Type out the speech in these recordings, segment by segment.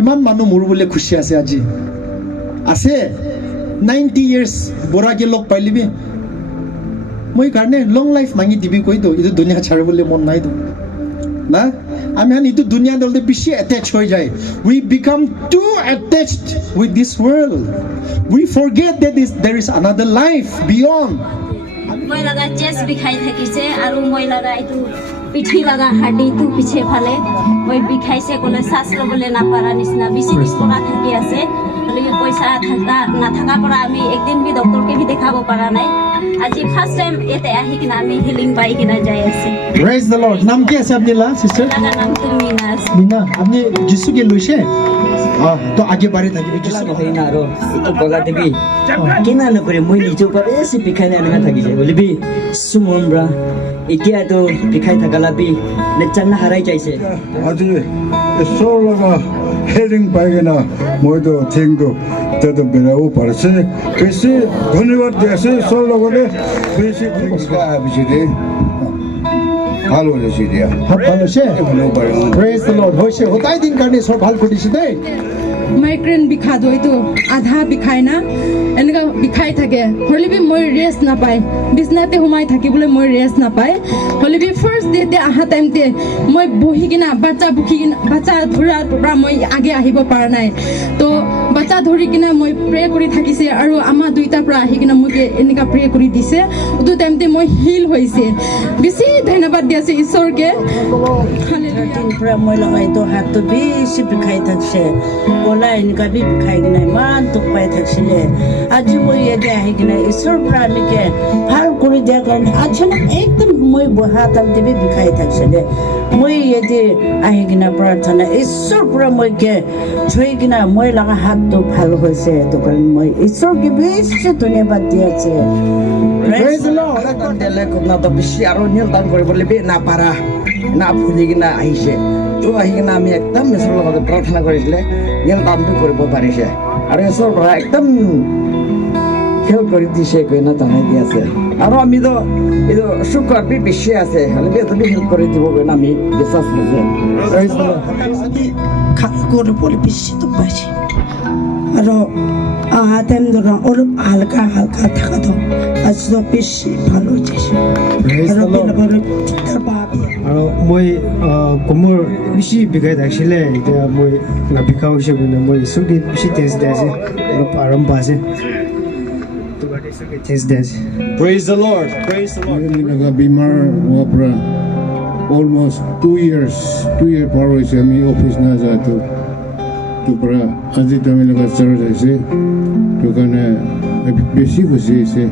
কিমান মানুহ মোৰ বোলে খুচি আছে আজি আছে 90 years বৰাকে লগ পাইলিবি মই কাৰণে লং লাইফ মাঙি দিবি কৈ দো এইটো দুনিয়া ছাড়িবলৈ মন নাই তো না আমি এইটো দুনিয়া দলতে বেছি এটেচ হৈ যায় we become too attached with this world we forget that there is another life beyond মই লাগা চেস বিখাই থাকিছে আৰু মই লাগা এইটো পিঠি লাগা হাড়িটো পিছে ফালে মই বিখাইছে কোনে শ্বাস লবলে না পাৰা নিচিনা বেছি নিষ্পনা থাকি আছে হলে পইচা থাকা না থাকা পৰা আমি একদিন বি ডক্টৰকে বি দেখাব পাৰা নাই আজি ফার্স্ট টাইম এতে আহি কিনা আমি হিলিং পাই কিনা যাই আছে praise the lord নাম কি আছে আপনি লা সিস্টার লাগা নাম তো মিনাস মিনা আপনি যিশুকে লইছে তো আগে বাড়ি থাকিবি যিশু হয় না আৰু তো বলা দিবি কিনা নকৰে মই নিজে পাৰে সি বিখাই না থাকি যায় বলিবি সুমনব্ৰা এতিয়া তো বিখাই থাকালাবি নেচানা হাৰাই যাইছে আজি ঈশ্বৰলগা হেডিং পাইগেনা মইতো থিংটো তেতো বেৰাও পাৰিছে বেছি ধন্যবাদ দি আছে ঈশ্বৰ লগতে বেছি ভাবিছে দে ভাল হৈছে দিয়া ভাল হৈছে praise the lord হৈছে হতাই দিন কাৰণে সব ভাল কৰিছে দেই মাইগ্ৰেন বিষা দইতো আধা বিষাই না এনেকা বিষাই থাকে হলিবি মই ৰেষ্ট নাপায় বিছনাতে সোমাই থাকিবলৈ মই ৰেষ্ট নাপায় হলিবি ফাৰ্ষ্ট ডে আহা টাইমতে মই বহি কিনা বাচ্চা বুখি কিনা বাচ্চা ধৰাৰ পৰা মই আগে আহিব পৰা নাই তো বাচ্চা ধৰি কিনা মই প্ৰে কৰি থাকিছে আৰু আমাৰ দুইটাৰ পৰা আহি কিনা মোক এনেকা প্ৰে কৰি দিছে উটো টাইমতে মই হিল হৈছে বেছি ধন্যবাদ দি আছে ঈশ্বৰকে দিন পৰা মই লগাইতো হাতটো বেছি বিষাই থাকছে বলা এনেকুৱা বি বিষাই কিনে ইমান দুখ পাই থাকছিলে আজি মই ইয়াতে আহি কিনে ঈশ্বৰৰ পৰা এনেকে ভাল কৰি দিয়াৰ কাৰণে আচানক একদম মই বহা টাইমতে বি বিষাই থাকছিলে মই ইয়াতে আহি কিনে প্ৰাৰ্থনা ঈশ্বৰৰ পৰা মই থৈ কিনে মই লগা হাতটো ভাল হৈছে সেইটো কাৰণে মই ঈশ্বৰকে বেছি ধন্যবাদ দি আছে praise the lord দেলে কোনা তো বেছি আৰু নিল দান কৰিবলৈ বি না পাৰা না ফুলি কিনা আহিছে তো আহি কিনা আমি একদম ঈশ্বৰৰ লগতে প্ৰাৰ্থনা কৰিছিলে নিল কামটো কৰিব পাৰিছে আৰু ঈশ্বৰৰ পৰা একদম খেল কৰি দিছে কইনা জনাই দি আছে আৰু আমিতো এইটো শুক্ৰ বি বেছি আছে হ'লে তুমি হেল্প কৰি দিব কইনা আমি বিশ্বাস আছে praise the lord করে পরে বেশি তো পাইছি আর টাইম ধরো ওর হালকা হালকা থাকা তো আজ তো বেশি ভালো হয়েছে praise the lord আৰু মই কোমৰ বেছি বিখাই থাকিছিলে এতিয়া মই নাবিখা হৈছে বুলি মই ঈশ্বৰকে বেছি টেষ্ট দি আছে অলপ আৰাম পাইছে টেষ্ট দি আছে praise the lord লগা বিমাৰ হোৱাৰ পৰা অলমষ্ট 2 years পাৰ হৈছে আমি অফিচ না যাওঁতো তো পৰা আজি আমি লগা চাৰ্জ হৈছে তো কাৰণে বেছি খুচি হৈছে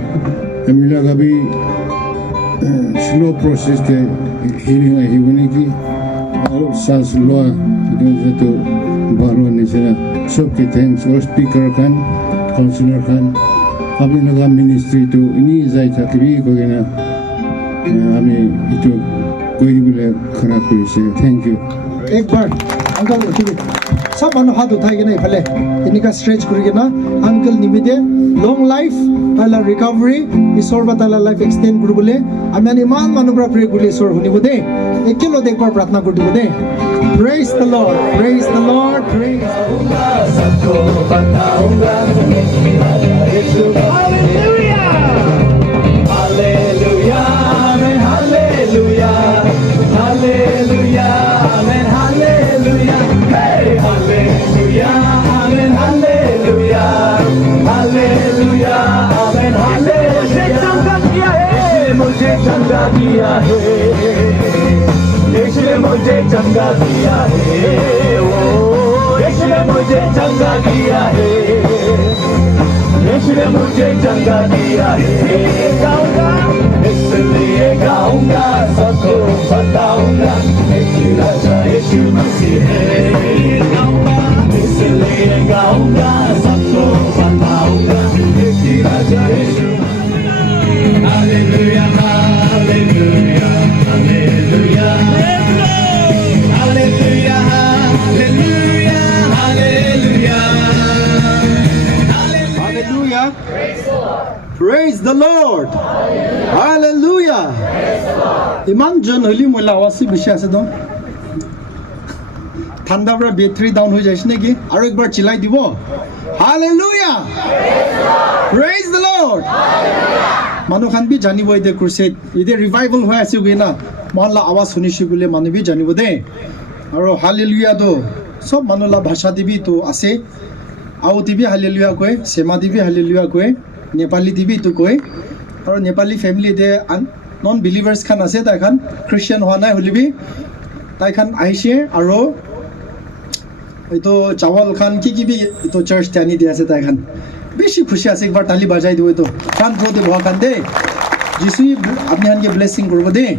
আমি লগা বি স্লো প্ৰচেছতে হিলিং আহিব নেকি আৰু শ্বাস লোৱা যিটো বাঢ়ো নিচিনা চবকে থেংকছ আৰু স্পীকাৰ খান কাউন্সিলৰ খান আপুনি লগা মিনিষ্ট্ৰিটো এনেই যাই থাকিবি কৈ কিনে আমি এইটো কৰিবলৈ খাৰাপ কৰিছে থেংক ইউ একবাৰ আংকল উঠিবি সব মানুহ হাত উঠাই কিনে ইফালে এনেকুৱা ষ্ট্ৰেচ কৰি কিনে আংকল নিমিতে লং লাইফ তাইলাৰ ৰিকভাৰী ঈশ্বৰ বা তাইলাৰ লাইফ এক্সটেণ্ড কৰিবলৈ আমি ইমান মানুহৰ পৰা প্ৰে কৰিলে ঈশ্বৰ শুনিব দেই একেলগে একবাৰ প্ৰাৰ্থনা কৰি দিব দেই praise the lord praise the lord praise सबको बताऊंगा hallelujah hallelujah amen hallelujah hallelujah amen hallelujah हे hallelujah amen hallelujah hallelujah amen hallelujah मुझे चंगा किया है इसने मुझे चंगा किया है इसने मुझे चंगा किया है इसने मुझे चंगा किया है गाऊंगा इसलिए गाऊंगा सबको बताऊंगा यीशु राजा यीशु मसीह है इसलिए गाऊंगा सबको बताऊंगा यीशु राजा यीशु hallelujah hallelujah hallelujah hallelujah hallelujah hallelujah praise the lord hallelujah ইমান জন হলি মহিলা আৱাসী বেছি আছে তো ঠাণ্ডা পৰা বেটাৰী ডাউন হৈ যাইছে নেকি আৰু একবাৰ চিলাই দিব হালেলুয়া প্ৰেইজ দ্য লৰ্ড মানুহ খান বি জানিব এতিয়া ক্ৰুছেড এতিয়া ৰিভাইভেল হৈ আছে গৈ না মহল্লা আৱাজ শুনিছোঁ বুলি মানুহ বি জানিব দেই আৰু হালেলুয়াটো চব মানুহলা ভাষা দিবি তো আছে আও দিবি হালেলুয়া কয় চেমা দিবি হালেলুয়া কয় নেপালী দিবি তো কয় আৰু নেপালী ফেমিলিতে নন বিলিভাৰ্ছ খান আছে তাইখান খ্ৰীষ্টিয়ান হোৱা নাই হলিবি তাইখান আহিছে আৰু এইটো চাৱল খান কি বি এইটো চাৰ্চ আনি দি আছে তাইখান বেছি খুচি আছে একবাৰ তালি বাজাই দিব এইটো ফ্ৰণ্ট ৰ'তে বহা খান দেই যিচু আপুনি খানকে ব্লেছিং কৰিব দেই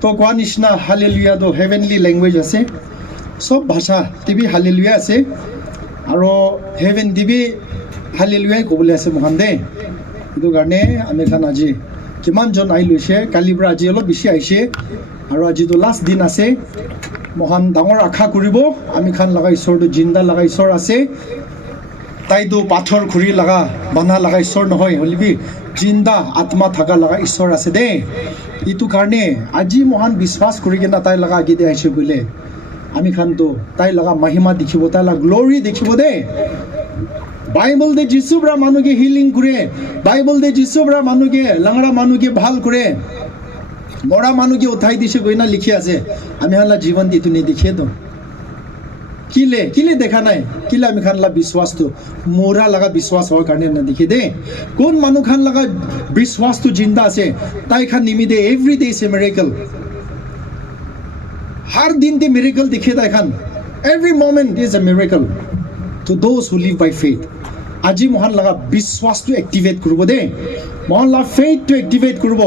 তো কোৱা নিচিনা হালেলুয়াটো হেভেনলি লেংগুৱেজ আছে চব ভাষা টিভি হালেলুয়া আছে আৰু হেভেন টিভি হালেলুয়াই ক'বলৈ আছে মহান দেই সেইটো কাৰণে আমি খান আজি কিমানজন আহি লৈছে কালিৰ পৰা আজি অলপ বেছি আহিছে আৰু আজিতো লাষ্ট দিন আছে মহান ডাঙৰ আশা কৰিব আমি খান লগা ঈশ্বৰটো জিন্দা লগা ঈশ্বৰ আছে তাইতো পাথৰ ঘূৰি লগা বান্ধা লগা ঈশ্বৰ নহয় হলিবি জিন্দা আত্মা থকা লগা ঈশ্বৰ আছে দেই এইটো কাৰণে আজি মহান বিশ্বাস কৰি কিনে তাই লগা আগেদি আহিছে বোলে আমি খানতো তাই লগা মহিমা দেখিব তাই লগা গ্ল'ৰি দেখিব দেই বাইবেল দে যিচু পৰা মানুহকে হিলিং কৰে বাইবেল দে যিচু পৰা মানুহকে লাংৰা মানুহকে ভাল কৰে মৰা মানুহকে উঠাই দিছে গৈ না লিখি আছে আমি খানলা জীৱন এইটো নেদেখিয়ে তো কিলে দেখা নাই কিলে আমি খানলা বিশ্বাসটো মৰা লগা বিশ্বাস হোৱাৰ কাৰণে নেদেখে দেই কোন মানুহ খান লগা বিশ্বাসটো জিন্দা আছে তাই খান নিমিতে every day is a miracle हर दिन ते मिरेकल दिखे ताई खान every moment is a miracle to those who live by faith আজি মহান লগা বিশ্বাসটো এক্টিভেট কৰিব দেই মহান লগা ফেইথটো এক্টিভেট কৰিব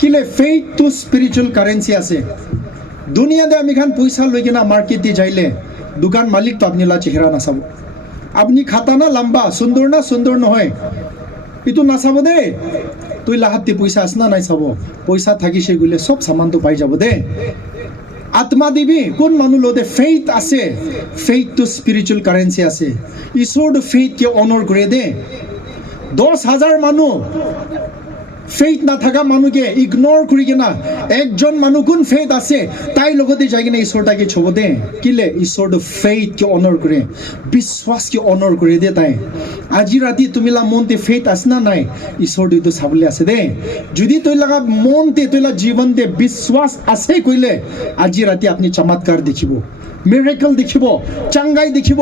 কিলে ফেইথটো স্পিৰিচুৱেল কাৰেঞ্চি আছে দুনিয়াতে আমি খান পইচা লৈ কিনা মাৰ্কেট দি যাইলে দোকান মালিকটো আপুনি লা চেহেৰা নাচাব আপুনি খাতা না লম্বা সুন্দৰ নহয় এইটো নাচাব দেই তুই লাহাতে পইচা আছে না নাই চাব পইচা থাকিছে গ'লে চব সামানটো পাই যাব দেই আত্মা দিবি কোন মানুহ লোতে ফেইথ আছে ফেইথ টু স্পিৰিচুৱেল কাৰেঞ্চি আছে ঈশ্বৰটো ফেইথকে অনাৰ কৰে দে 10,000 মানুহ ফেইথ নাথাকা মানুহকে ইগনোৰ কৰি কিনা একজন মানুহ কোন ফেইথ আছে তাই লগতে যাই কিনে ঈশ্বৰটাকে ছব দে কিলে ঈশ্বৰটো ফেইথকে অনাৰ কৰে বিশ্বাসকে অনাৰ কৰে দে তাই আজি ৰাতি তুমি লা মনতে ফেইথ আছে না নাই ঈশ্বৰটো চাবলৈ আছে দে যদি তই লগা মনতে তই লা জীৱনতে বিশ্বাস আছে কইলে আজি ৰাতি আপুনি চমৎকাৰ দেখিব মিৰেকল দেখিব চাংগাই দেখিব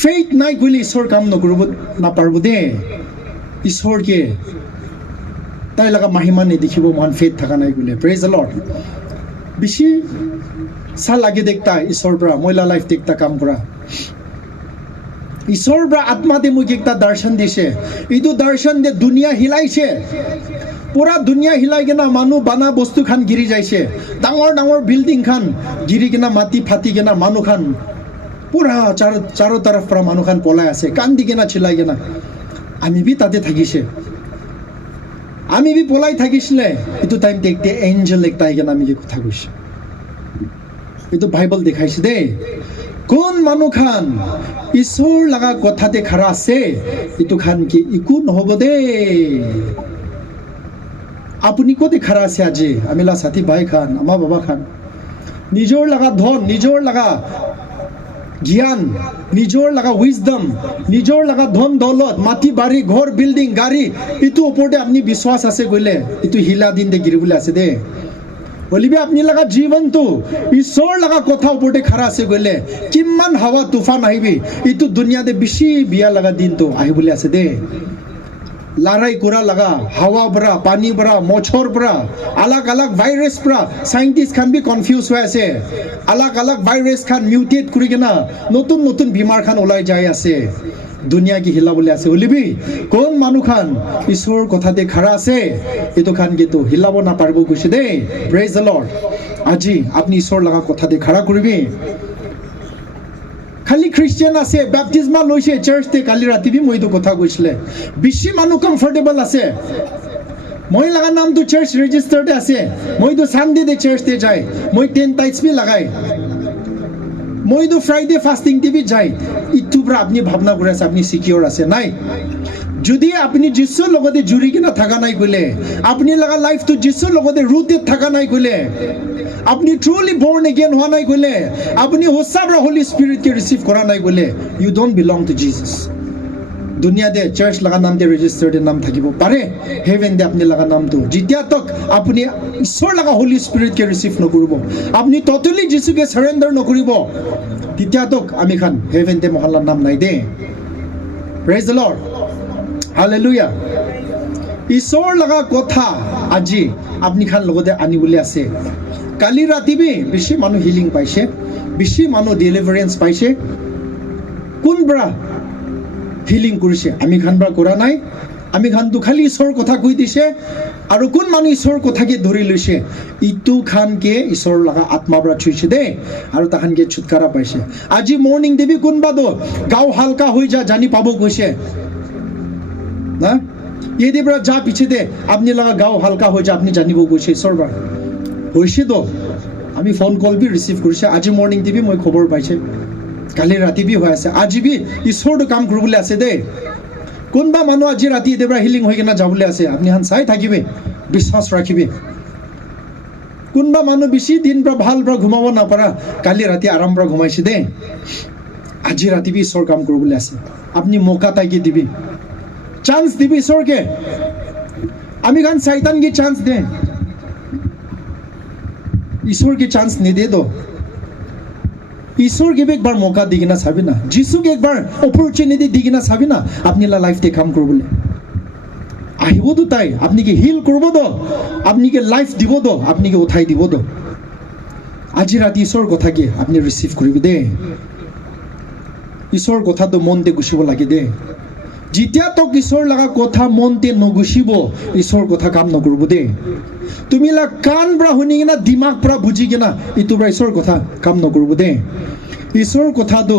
ফেইথ নাই কইলে ঈশ্বৰ কাম নকৰিব নাপাৰব দে ঈশ্বৰকে তাই লগা মহিমা নেদেখিব মহান ফেইথ থকা নাই কইলে প্ৰেজ দ্য লৰ্ড বেছি চা লাগে দেখতা ঈশ্বৰৰ পৰা মহিলা লাইফ দেখতা কাম কৰা ঈশ্বৰৰ পৰা আত্মাতে মোক একটা দৰ্শন দিছে এইটো দৰ্শন দে দুনিয়া হিলাইছে পুৰা দুনিয়া হিলাই কিনা মানুহ বানা বস্তু খান গিৰি যাইছে ডাঙৰ বিল্ডিং খান গিৰি কিনা মাটি ফাটি কিনা মানুহ খান পুৰা চাৰো তৰফ পৰা মানুহ খান পলাই আছে কান্দি কিনা চিলাই কিনা আমি বি তাতে থাকিছে আমি বি পলাই থাকিছিলে এইটো টাইম দেখতে এঞ্জেল একটা আহি কিনা আমি কথা কৈছে এইটো বাইবেল দেখাইছে দেই কোন মানুহ খান ঈশ্বৰ লগা কথাতে খাৰা আছে এইটো খান কি একো নহ'ব দেই আপুনি ক'তে খাৰা আছে আজি আমি লা সাথী ভাই খান আমাৰ বাবা খান নিজৰ লগা ধন নিজৰ লগা জ্ঞান নিজৰ লগা উইজডম নিজৰ লগা ধন দৌলত মাটি বাৰী ঘৰ বিল্ডিং গাড়ী এইটো ওপৰতে আপুনি বিশ্বাস আছে গ'লে এইটো হিলা দিন দে গিৰিবলৈ আছে দেই বলিবি আপুনি লগা জীৱনটো ঈশ্বৰ লগা কথা ওপৰতে খাৰা আছে গ'লে কিমান হাৱা তুফান আহিবি এইটো দুনিয়াতে বেছি বিয়া লগা দিনটো আহিবলৈ আছে দেই লৰাই কৰা লগা হাৱা পৰা পানী পৰা মছৰ পৰা আলাগ ভাইৰাছ পৰা সাইন্টিষ্ট খান বি কনফিউজ হৈ আছে আলাগ ভাইৰাছ খান মিউটেট কৰি কিনা নতুন বেমাৰ খান ওলাই যাই আছে দুনিয়া কি হিলাবলৈ আছে বলিবি কোন মানুহ খান ঈশ্বৰৰ কথাতে খাৰা আছে এইটো খান কিন্তু হিলাব নাপাৰিব কৈছে দেই প্ৰেজ দ্য লৰ্ড আজি আপুনি ঈশ্বৰৰ লগা কথাতে খাৰা কৰিবি খালি খ্ৰীষ্টিয়ান আছে বেপ্টিজমা লৈছে চাৰ্চতে কালি ৰাতি বি মই এইটো কথা কৈছিলে বেছি মানুহ কমফৰ্টেবল আছে মই লগা নামটো চাৰ্চ ৰেজিষ্টাৰতে আছে মইতো চানডে দে চাৰ্চতে যায় মই 10 টাইটছ বি লগাই মইতো ফ্ৰাইডে ফাষ্টিং টিভি যায় ইটোৰ পৰা আপুনি ভাৱনা কৰি আছে আপুনি চিকিউৰ আছে নাই যদি আপনি যিশুৰ লগতে জুৰি কিনা থাকা নাই কইলে আপনি লাগা লাইফটো যিশুৰ লগতে ৰুটেড থাকা নাই কইলে আপনি ট্ৰুলি বৰ্ন এগেইন হোৱা নাই কইলে আপনি হোসাবৰা হোলি স্পিৰিট কে ৰিসিভ কৰা নাই কইলে you don't belong to Jesus দুনিয়া দে চার্চ লাগা নাম দে রেজিস্টার্ড নাম থাকিব পারে হেভেন দে আপনি লাগা নাম তো যেতিয়া তক আপনি ঈশ্বর লাগা হোলি স্পিরিট কে রিসিভ নকৰিব আপনি টোটালি যিশুকে সাৰেন্ডাৰ নকৰিব তেতিয়া তক আমি খান হেভেন দে মহল্লাৰ নাম নাই দে প্ৰেজ দ্য লৰ্ড হালেলুয়া ঈশ্বৰ লাগা কথা আজি আপনি খান লগতে আনিবলে আছে কালি ৰাতিবি বেছি মানুহ হিলিং পাইছে বেছি মানুহ ডেলিভাৰেন্স পাইছে কোন ব্ৰা হিলিং কৰিছে আমি খান ব্ৰা কৰা নাই আমি খানটো খালি ঈশ্বৰ কথা কৈ দিছে আৰু কোন মানুহ ঈশ্বৰ কথাকে ধৰি লৈছে ইটো খানকে ঈশ্বৰ লগা আত্মা ব্ৰা ছুইছে দে আৰু তাহানকে ছুটকাৰা পাইছে আজি মৰ্নিং দেবি কোনবা দো গাঁও হালকা হৈ যা জানি পাব কৈছে না ये ब्रा जा पीछे दे अपनी लगा गाँव हल्का हो जा अपनी जानिब গৈছে ঈশ্বৰ ব্ৰা হৈছে তো আমি ফোন কল বি ৰিসিভ কৰিছে আজি মৰ্নিং দিবি মই খবৰ পাইছে কালি ৰাতি বি হৈ আছে আজি বি ঈশ্বৰটো কাম কৰিবলৈ আছে দে কোনবা মানুহ আজি ৰাতি দেবৰা হিলিং হৈ কিনা যাবলৈ আছে আপনি হান চাই থাকিবে বিশ্বাস ৰাখিবে কোনবা মানুহ বেছি দিন পৰা ভাল পৰা ঘুমাব নাপাৰা কালি ৰাতি আৰাম পৰা ঘুমাইছে দে আজি ৰাতি বি ঈশ্বৰ কাম কৰিবলৈ আছে আপনি মৌকা তাইকে দিবি চান্স দিবি ঈশ্বরকে আমি খান শয়তান की चांस दे ईश्वर की चांस नहीं दे दो ईश्वर के भी एक बार मौका दी ना साबी ना जिसु के एक बार अपॉर्चुनिटी दी ना साबी ना अपनी लाइफ ते काम करबले আহিব তো তাই আপনি কি হিল করব তো আপনি কি লাইফ দিব তো আপনি কি উঠাই দিব তো আজি রাতি ঈশ্বর কথা কি আপনি রিসিভ করিবি দে ঈশ্বর কথা তো মন দে গুছিব লাগে দে যেতিয়া তক ঈশ্বৰ লগা কথা মনতে নগুচিব ঈশ্বৰ কথা কাম নকৰিব দে তুমি লা কান ব্ৰা শুনি কিনা দিমাগ পৰা বুজি কিনা ইটো ব্ৰা ঈশ্বৰ কথা কাম নকৰিব দে ঈশ্বৰ কথাটো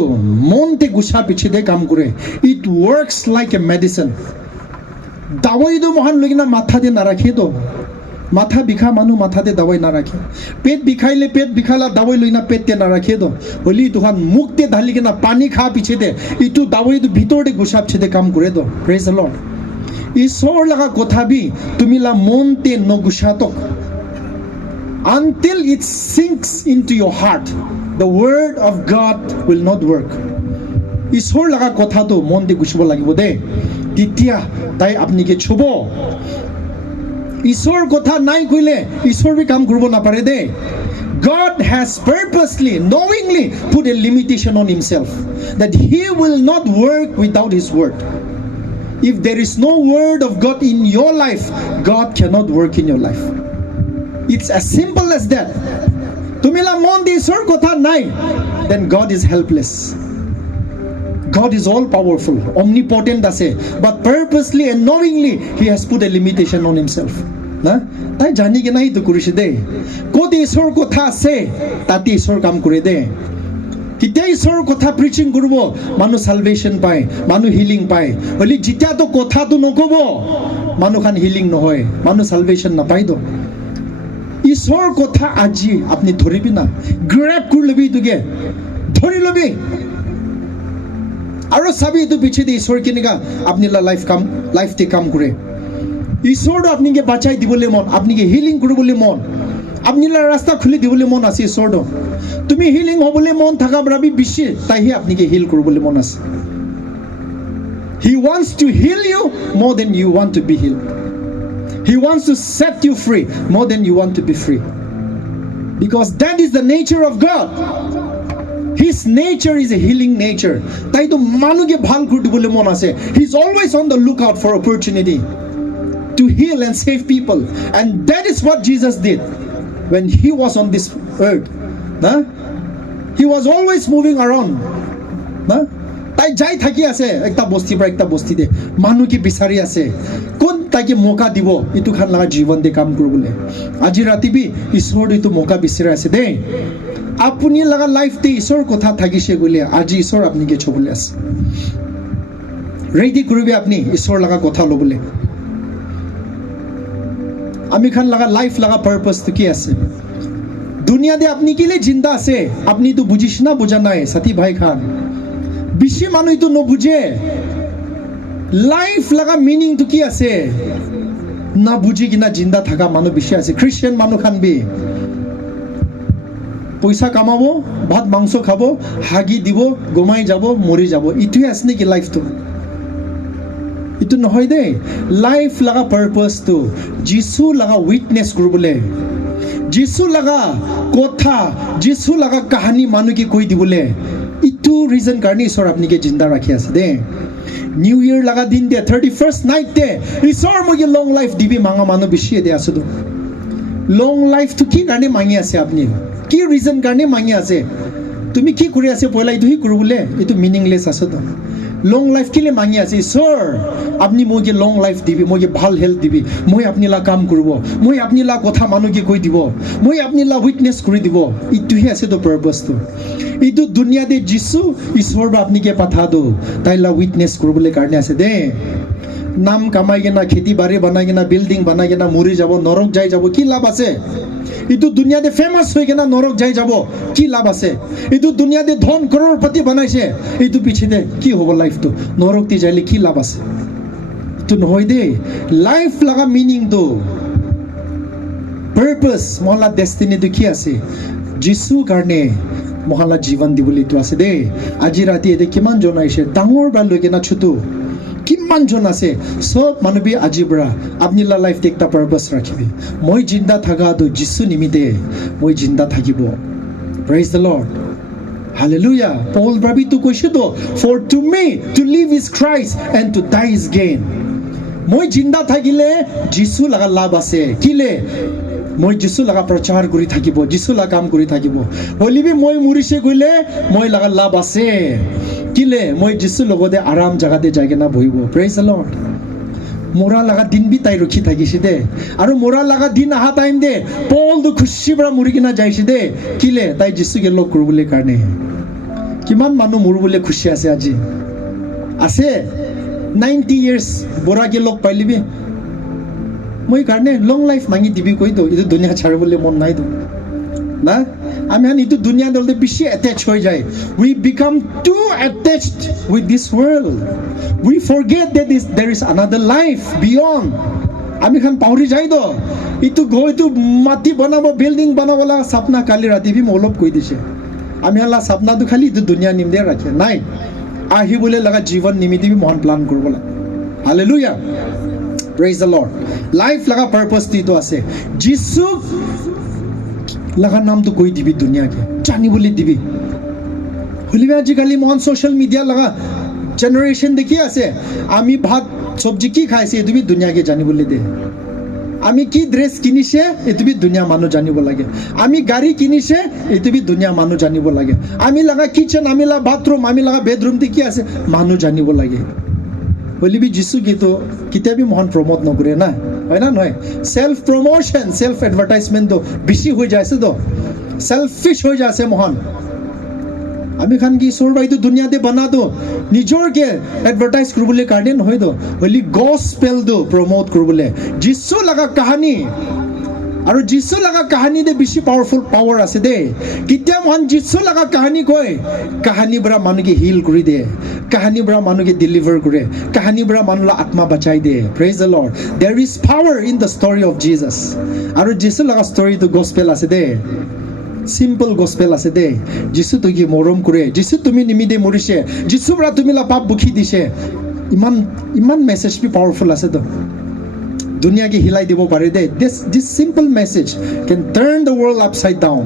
মনতে গুছা পিছে দে কাম কৰে ইট ৱৰ্কস লাইক এ মেডিচিন দাৱাইটো মহান লৈ কিনা মাথা দে নাৰাখে তো মাথা বিষা মানুহ মাথাতে দাৱাই নাৰাখে পেট বিষাইলে পেট বিষালা দাৱাই লৈ না পেটতে নাৰাখে তো হলি তুহান মুখতে ঢালি কিনা পানী খা পিছে দে ইটো দাৱাইটো ভিতৰতে গুছা পিছে দে কাম কৰে তো প্ৰেজ দ্য লৰ্ড ঈশ্বৰ লগা কথা বি তুমি লা মনতে নগুছাতক until it sinks into your heart the word of God will not work ঈশ্বৰ লগা কথাটো মনতে গুছিব লাগিব দে তেতিয়া তাই আপনিকে ছুব ঈশ্বৰ কথা নাই কইলে ঈশ্বৰ বি কাম কৰিব না পাৰে দে God has purposely knowingly put a limitation on himself that he will not work without his word if there is no word of God in your life God cannot work in your life it's as simple as that tumila mon di ঈশ্বৰ কথা নাই then God is helpless God is all powerful, omnipotent ase, but purposely and knowingly he has put a limitation on himself. Na? Tai jani ke nahi to kurishi de. Koti ishor kotha ase, tati ishor kam kore de. Kite ishor kotha preaching kurbo, manu salvation pai, manu healing pai. Holi jitya to kotha to nokobo, manu khan healing no hoy, manu salvation na pai do. Ishor kotha aji apni dhoribi na, grab kur lebi tuge, dhori lebi. আৰু চাবি এইটো পিছে দি ঈশ্বৰ কেনেকা আপনি লাইফতে কাম কৰে ঈশ্বৰটো আপনিকে বাঁচাই দিবলৈ মন আপনিকে হিলিং কৰিবলৈ মন আপনি ৰাস্তা খুলি দিবলৈ মন আছে ঈশ্বৰটো তুমি হিলিং হ'বলৈ মন থাকা ব্ৰাবি বেছি তাইহে আপনিকে হিল কৰিবলৈ মন আছে He wants to heal you more than you want to be healed He wants to set you free more than you want to be free because that is the nature of God His nature is a healing nature. Tai to manuke bhal kurdibole mon ase. He's always on the lookout for opportunity to heal and save people. And that is what Jesus did when he was on this earth. He was always moving around. Tai jai thaki ase ekta bosti pra ekta bosti de manuke bisari ase. Kon taike moka dibo itu khan laga jiban de kam koribole. Aji rati bi ishor itu moka bisari ase de. আপুনি লাগা লাইফতে ঈশ্বৰ কথা থাকিছে গলে আজি ঈশ্বৰ আপনিকে ছবলে আছে ready কৰিবি আপনি ঈশ্বৰ লাগা কথা লবলে আমি খান লাগা লাইফ লাগা পারপাস তো কি আছে দুনিয়াতে আপনি কিলে জিন্দা আছে আপনি তো বুঝিস না বুঝা নাই সাথী ভাই খান বেশি মানুষ তো নবুঝে লাইফ লগা মিনিংটো কি আছে না বুজি কিনা জিন্দা থাকা মানুহ বেছি আছে খ্ৰীষ্টিয়ান মানুহ খান বি পইচা কামাব ভাত মাংস খাব হাগি দিব গমাই যাব মৰি যাব ইটোৱে আছে নেকি লাইফটো ইটো নহয় দেই লাইফ লগা পাৰ্পাছটো যীশু লগা উইটনেছ কৰিবলৈ যীশু লগা কথা যীশু লগা কাহানী মানুহকে কৈ দিবলৈ ইটো ৰিজন কাৰণে ঈশ্বৰ আপুনিকে জিন্দা ৰাখি আছে দেই নিউ ইয়েৰ লগা দিন দে 31st নাইট দে ঈশ্বৰ মই লং লাইফ দিবি মাঙা মানুহ বেছি দে আছো তো লং লাইফটো কি কাৰণে মাঙি আছে আপুনি কি ৰিজন কাৰণে মাঙি আছে তুমি কি কৰি আছে পইলা ইটো হি কৰিবলৈ এইটো মিনিংলেছ আছে তো লং লাইফ কিলে মাঙি আছে ঈশ্বৰ আপুনি মোকে লং লাইফ দিবি মোকে ভাল হেল্থ দিবি মই আপুনিলা কাম কৰিব মই আপুনিলা কথা মানুহকে কৈ দিব মই আপুনিলা উইটনেছ কৰি দিব ইটোহে আছে তো পাৰ্পাছটো এইটো দুনিয়াতে যিছু ঈশ্বৰ বা আপুনিকে পাঠা দো তাইলা উইটনেছ কৰিবলৈ কাৰণে আছে দে নাম কামাই কিনা খেতি বাৰী বনাই কিনা বিল্ডিং বনাই কিনা মৰি যাব নৰক যাই যাব কি লাভ আছে এইটো দুনিয়াতে ফেমাছ হৈ কিনা নৰক যাই যাব কি লাভ আছে এইটো দুনিয়াতে ধন কৰৰপতি বনাইছে এইটো পিছতে কি হ'ব লাইফটো নৰকতে যাইলে কি লাভ আছে এইটো নহয় দেই লাইফ লগা মিনিংটো পাৰ্পাছ মহলা ডেষ্টিনিটো কি আছে যীশু কাৰণে মহলা জীৱন দিবলৈ এইটো আছে দেই আজি ৰাতি এতিয়া কিমান জন আহিছে ডাঙৰ বা লৈ কিনা ছোটো কিমান জন আছে সব মানুহবি আজিৰ পৰা আপুনিলা লাইফ একটা পাৰ্পাছ ৰাখিবি মই জিন্দা থাকাটো যীশু নিমিত্তে মই জিন্দা থাকিব praise the Lord hallelujah Paul ব্ৰাবিটো কৈছে তো for to me to live is Christ and to die is gain মই জিন্দা থাকিলে যীশু লগা লাভ আছে কিলে মই যীশু লগা প্ৰচাৰ কৰি থাকিব যীশু লগা কাম কৰি থাকিব হলিবি মই মৰিছে গ'লে মই লগা লাভ আছে কিলে মই যীশু লগতে আৰাম জাগাতে যাই কিনা বহিব প্ৰেইজ দ্য লৰ্ড মৰা লগা দিন বি তাই ৰখি থাকিছে দে আৰু মৰা লগা দিন অহা টাইম দে পলটো খুচি পৰা মৰি কিনা যাইছে দে কিলে তাই যীশুকে লগ কৰিবলৈ কাৰণে কিমান মানুহ মৰিবলৈ খুচি আছে আজি আছে 90 years বুঢ়াকে লগ পাইলিবি মই কাৰণে লং লাইফ মাঙি দিবি কৈ তো এইটো দুনিয়া ছাড়িবলৈ মন নাই তো না আমি হান এইটো দুনিয়া দলতে বেছি এটেচ হৈ যায় we become too attached with this world we forget that there is another life beyond আমি খান পাহৰি যায় তো এইটো গৈতো মাটি বনাব বিল্ডিং বনাবলা সপনা কালি ৰাতি বি অলপ কৈ দিছে আমি হালা সপনাটো খালি এইটো দুনিয়া নিমদে ৰাখে নাই আহিবলৈ লগা জীৱন নিমিত্তে মহান প্লান কৰিব লাগে hallelujah praise the lord life laga purpose to ase jisu laga naam to koi dibi dunia ke jani boli dibi holibe aji kali mon social media laga generation dekhi ase ami bhat sabji ki khaise etu bi dunia ke jani boli de ami ki dress kinise etu bi dunia manu janibo lage ami gari kinise etu bi dunia manu janibo lage ami laga kitchen ami laga bathroom ami laga bedroom te ki ase manu janibo lage বলিবি যিশু কিন্তু কিতাবি মহান promote নকৰে না হয় না নহয় self promotion self advertisement তো বেছি হৈ যাইছে তো সেলফিশ হৈ যাইছে মহান আমি খান কি সৰবাইটো দুনিয়াতে বনা তো নিজৰকে এডভাৰটাইজ কৰিবলৈ কাৰণে নহয় তো হলি গস্পেল তো প্ৰমোট কৰিবলৈ যিশু লগা কাহানী আৰু যিশু লগা কাহানী দে বেছি পাৱাৰফুল পাৱাৰ আছে দে কিতিয়া মহান যিশু লগা কাহানী কয় কাহানী বৰা মানুহকে হিল কৰি দে কাহানী বৰা মানুহকে ডেলিভাৰ কৰে কাহানী বৰা মানুহৰ আত্মা বাচাই দে praise the lord there is power in the story of Jesus আৰু যিশু লগা ষ্টৰীটো গস্পেল আছে দে সিম্পল গস্পেল আছে দে যিশু তোকে মৰম কৰে যিশু তুমি নিমিতে মৰিছে যিশু বৰা তুমি লা পাপ বুখি দিছে ইমান মেছেজ বি পাৱাৰফুল আছে তো दुनिया की हिलाई দিব পাৰে দে this simple message can turn the world upside down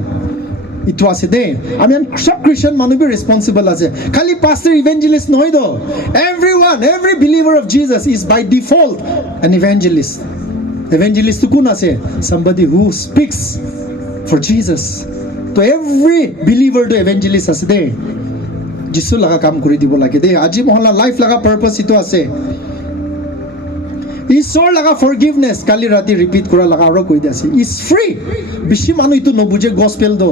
ইটো আছে দে আমি সব খ্রিস্টান মানুহ বি রেসপন্সিবল আছে খালি pastor evangelist নহয় তো every believer of Jesus is by default an evangelist তো কোন আছে somebody who speaks for Jesus তো every believer to evangelist আছে দে যিশু লগা কাম কৰি দিব লাগে দে আজি মহলা লাইফ লগা পাৰপাস ইটো আছে ঈশ্বৰ লগা ফৰগিভনেছ কালি ৰাতি ৰিপিট কৰা লগা আৰু কৈ দিছে ইজ ফ্ৰী বেছি মানুহ ইটো নবুজে গস্পেল তো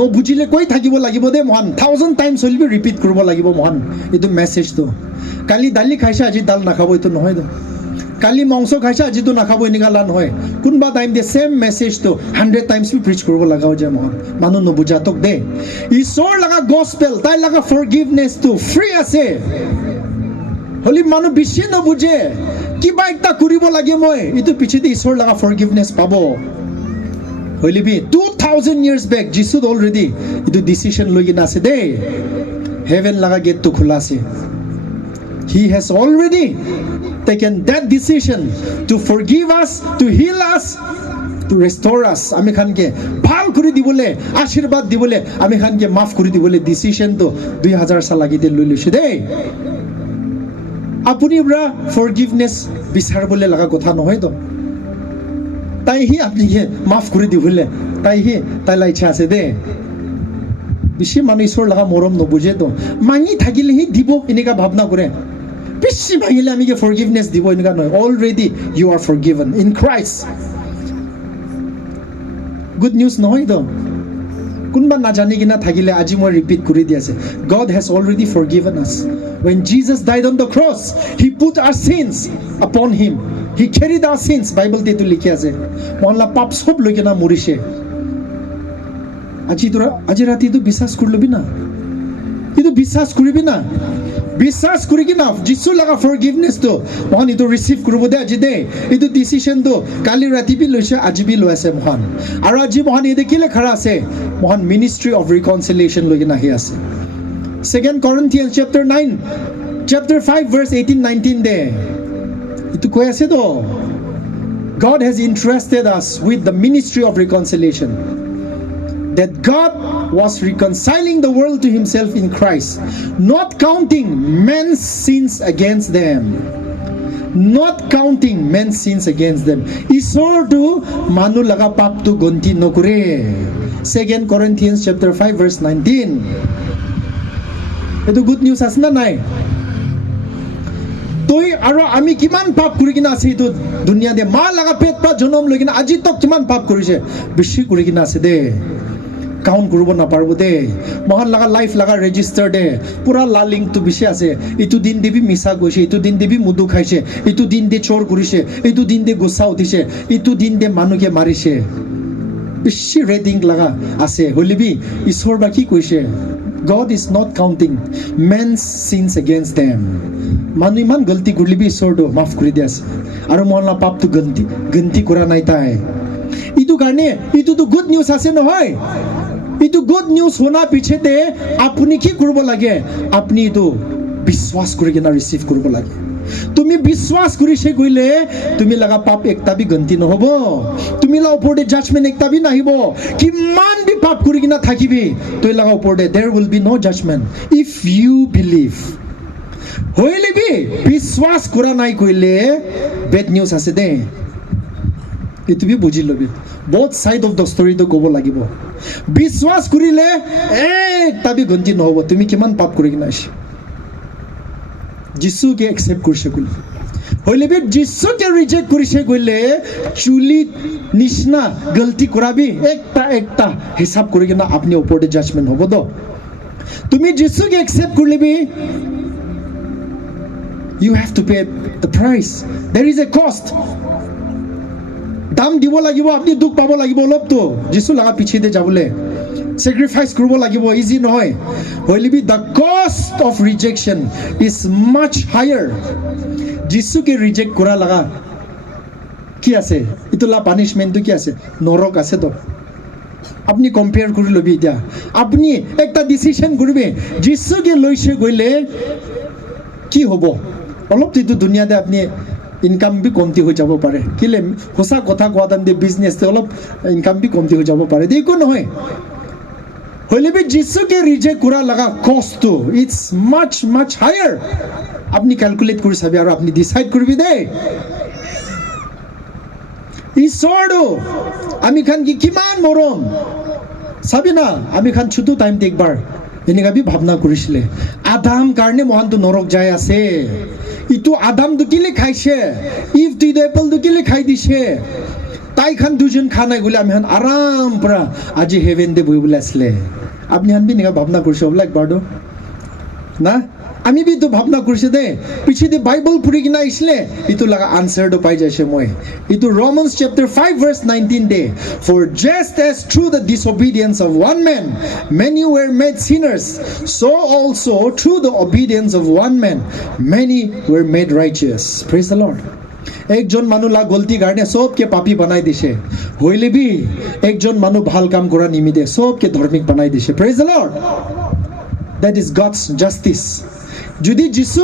নবুজিলে কৈ থাকিব লাগিব দে মহান 1000 টাইমছ হলিবি ৰিপিট কৰিব লাগিব মহান এইটো মেছেজ তো কালি দালি খাইছে আজি দাল নাখাব এইটো নহয় তো কালি মাংস খাইছে আজি তো নাখাব এনেকালা নহয় কোনবা টাইম দে সেম মেছেজ তো 100 টাইমছ বি প্ৰিচ কৰিব লগাও যে মহান মানুহ নবুজাতক দে ঈশ্বৰ লগা গস্পেল তাই লগা ফৰগিভনেছ তো ফ্ৰী আছে হলি মানুহ বেছি নুবুজে কিবা একটা কৰিব লাগে মই এইটো পিছতে ঈশ্বৰ লগা ফৰগিভনেছ পাব হলিবি 2000 years back Jesus already এইটো ডিসিশন লৈ কিনে আছে দেই হেভেন লগা গেটটো খোলা আছে he has already taken that decision to forgive us to heal us to restore us আমি খানকে ভাল কৰি দিবলে আশীৰ্বাদ দিবলে আমি খানকে মাফ কৰি দিবলে ডিসিশনটো 2000 সাল আগতে লৈ লৈছে দেই আপুনি ব্ৰা ফৰগিভনেছ বিচাৰিবলে লগা কথা নহয় তো তাইহি আপনিকে মাফ কৰি দিবলে তাইলা ইচ্ছা আছে দে বেছি মানুহ ঈশ্বৰ লগা মৰম নবুজে তো মাঙি থাকিলেহি দিব এনেকা ভাৱনা কৰে বেছি মাঙিলে আমিকে ফৰগিভনেছ দিব এনেকা নহয় already you are forgiven in Christ good news নহয় তো কোনবা নাজানি কিনা থাকিলে আজি মই ৰিপিট কৰি দি আছে God has already forgiven us when Jesus died on the cross he put our sins upon him he carried our sins Bible তে তো লিখি আছে মনলা পাপ সব লৈ কিনা মৰিছে আজি ৰাতি তো বিশ্বাস কৰি লবি না কিন্তু বিশ্বাস কৰিবি না বিশ্বাস কৰি কিনা যিছু লগা ফৰগিভনেছ তো মহান এইটো ৰিচিভ কৰিব দে আজি দে এইটো ডিচিশ্যন তো কালি ৰাতি বি লৈছে আজি বি লৈ আছে মহান আৰু আজি মহান এই দেখিলে খৰা আছে মহান মিনিষ্ট্ৰি অফ ৰিকনচিলিয়েশ্যন লৈ কিনা আহি আছে 2 Corinthians chapter 9 chapter 5 verse 18-19 দে এইটো কৈ আছে তো God has entrusted us with the ministry of reconciliation that God was reconciling the world to himself in Christ, not counting men's sins against them. Not counting men's sins against them. Isor tu manu laga pap tu gonti nokure. 2 Corinthians chapter 5 verse 19. Itu good news asna nai. Toi aro ami kiman pap kuri kina ase itu dunia de ma laga pet pa jonom loi kina aji tok kiman pap korise bishi kuri kina ase de count কৰিব নাপাৰব দে মহান লগা life লগা register দে পুৰা লালিংটো বেছি আছে এইটো দিন দেবি মিছা গৈছে এইটো দিন দেবি মুদু খাইছে এইটো দিন দে চোৰ কৰিছে এইটো দিন দে গোচা উঠিছে এইটো দিন দে মানুহকে মাৰিছে বেছি ৰেডিং লগা আছে হলিবি ঈশ্বৰ বা কি কৈছে God is not counting men's sins against them মানুহ ইমান গলতি কৰিলিবি ঈশ্বৰটো মাফ কৰি দি আছে আৰু মহলা পাপটো গন্তি কৰা নাই তাই এইটো কাৰণে এইটোতো গুড নিউজ আছে নহয় এইটো গুড নিউজ হোনা পিছতে আপুনি কি কৰিব লাগে আপুনি এইটো বিশ্বাস কৰি কিনা ৰিচিভ কৰিব লাগে তুমি বিশ্বাস কৰিছে কইলে তুমি লগা পাপ একটা বি গন্তি নহব তুমি লা ওপৰতে জাজমেন্ট একটা বি নাহিব কিমান বি পাপ কৰি কিনা থাকিবি তই লগা ওপৰতে there will be no judgment if you believe হইলে বি বিশ্বাস কৰা নাই কইলে বেড নিউজ আছে দে তুমি বুজি লবি both side of the story তো ক'ব লাগিব বিশ্বাস কৰিলে একটা বি গন্তি নহব তুমি কিমান পাপ কৰি কিনা আছে যিশুকে একসেপ্ট কৰিছে কইলে হইলে বি যিশুকে ৰিজেক্ট কৰিছে কইলে চুলি নিছনা গলতি কৰাবি একটা হিসাব কৰি কিনা আপনি ওপৰতে জাজমেন্ট হ'ব তো তুমি যিশুকে accept কৰিলেবি you have to pay the price there is a cost দাম দিব লাগিব আপনি দুখ পাব লাগিব অলপতো যিছু লগা পিছতে যাবলে sacrifice কৰিব লাগিব ইজি নহয় হইলিবি the cost of rejection is much higher যিছুকে ৰিজেক্ট কৰা লগা কি আছে ইতলা পানিশমেন্টটো কি আছে নৰক আছে তো আপনি কম্পেয়াৰ কৰি লবি এতিয়া আপনি একটা ডিসিশন কৰিবে যিছুকে লৈছে গইলে কি হ'ব অলপ তো দুনিয়াতে আপনি ইনকাম বি কমতি হৈ যাব পাৰে কিলে হোসা কথা কোৱা দাম দে বিজনেস তে অলপ ইনকাম বি কমতি হৈ যাব পাৰে দেখো নহয় হইলে বি যিছুকে ৰিজেক্ট কৰা লগা কষ্ট ইটস মাচ হায়াৰ আপনি ক্যালকুলেট কৰি চাবি আৰু আপনি ডিসাইড কৰিবি দে ঈশ্বৰটো আমি খান কি কিমান মৰম চাবি না আমি খান ছুটু টাইম দেখবাৰ এনেকা বি ভাৱনা কৰিছিলে আদাম কাৰণে মহানটো নৰক যায় আছে ইটো আদাম দুকিলে খাইছে ইভ দুই এপল দুকিলে খাই দিছে তাই খান দুজন খানাই গলে আমি হান আরাম পৰা আজি হেভেন দে বহিবলৈ আছিলে আপনি হান বি এনেকা ভাৱনা কৰিছে হ'বলা একবাৰটো না আমি বি তো ভাবনা কৰিছে দে পিছতে বাইবল পঢ়ি কিনা আহিছিলে ইটো লগা আনচাৰটো পাই যাইছে মই ইটো Romans chapter 5 verse 19 De for just as through the disobedience of one man many were made sinners so also through the obedience of one man many were made righteous praise the Lord একজন মানুহ লা গলতি কাৰণে সবকে পাপী বনাই দিছে হইলে B একজন মানুহ ভাল কাম কৰা নিমিতে সবকে ধাৰ্মিক বনাই দিছে praise the Lord that is God's justice যদি যিশু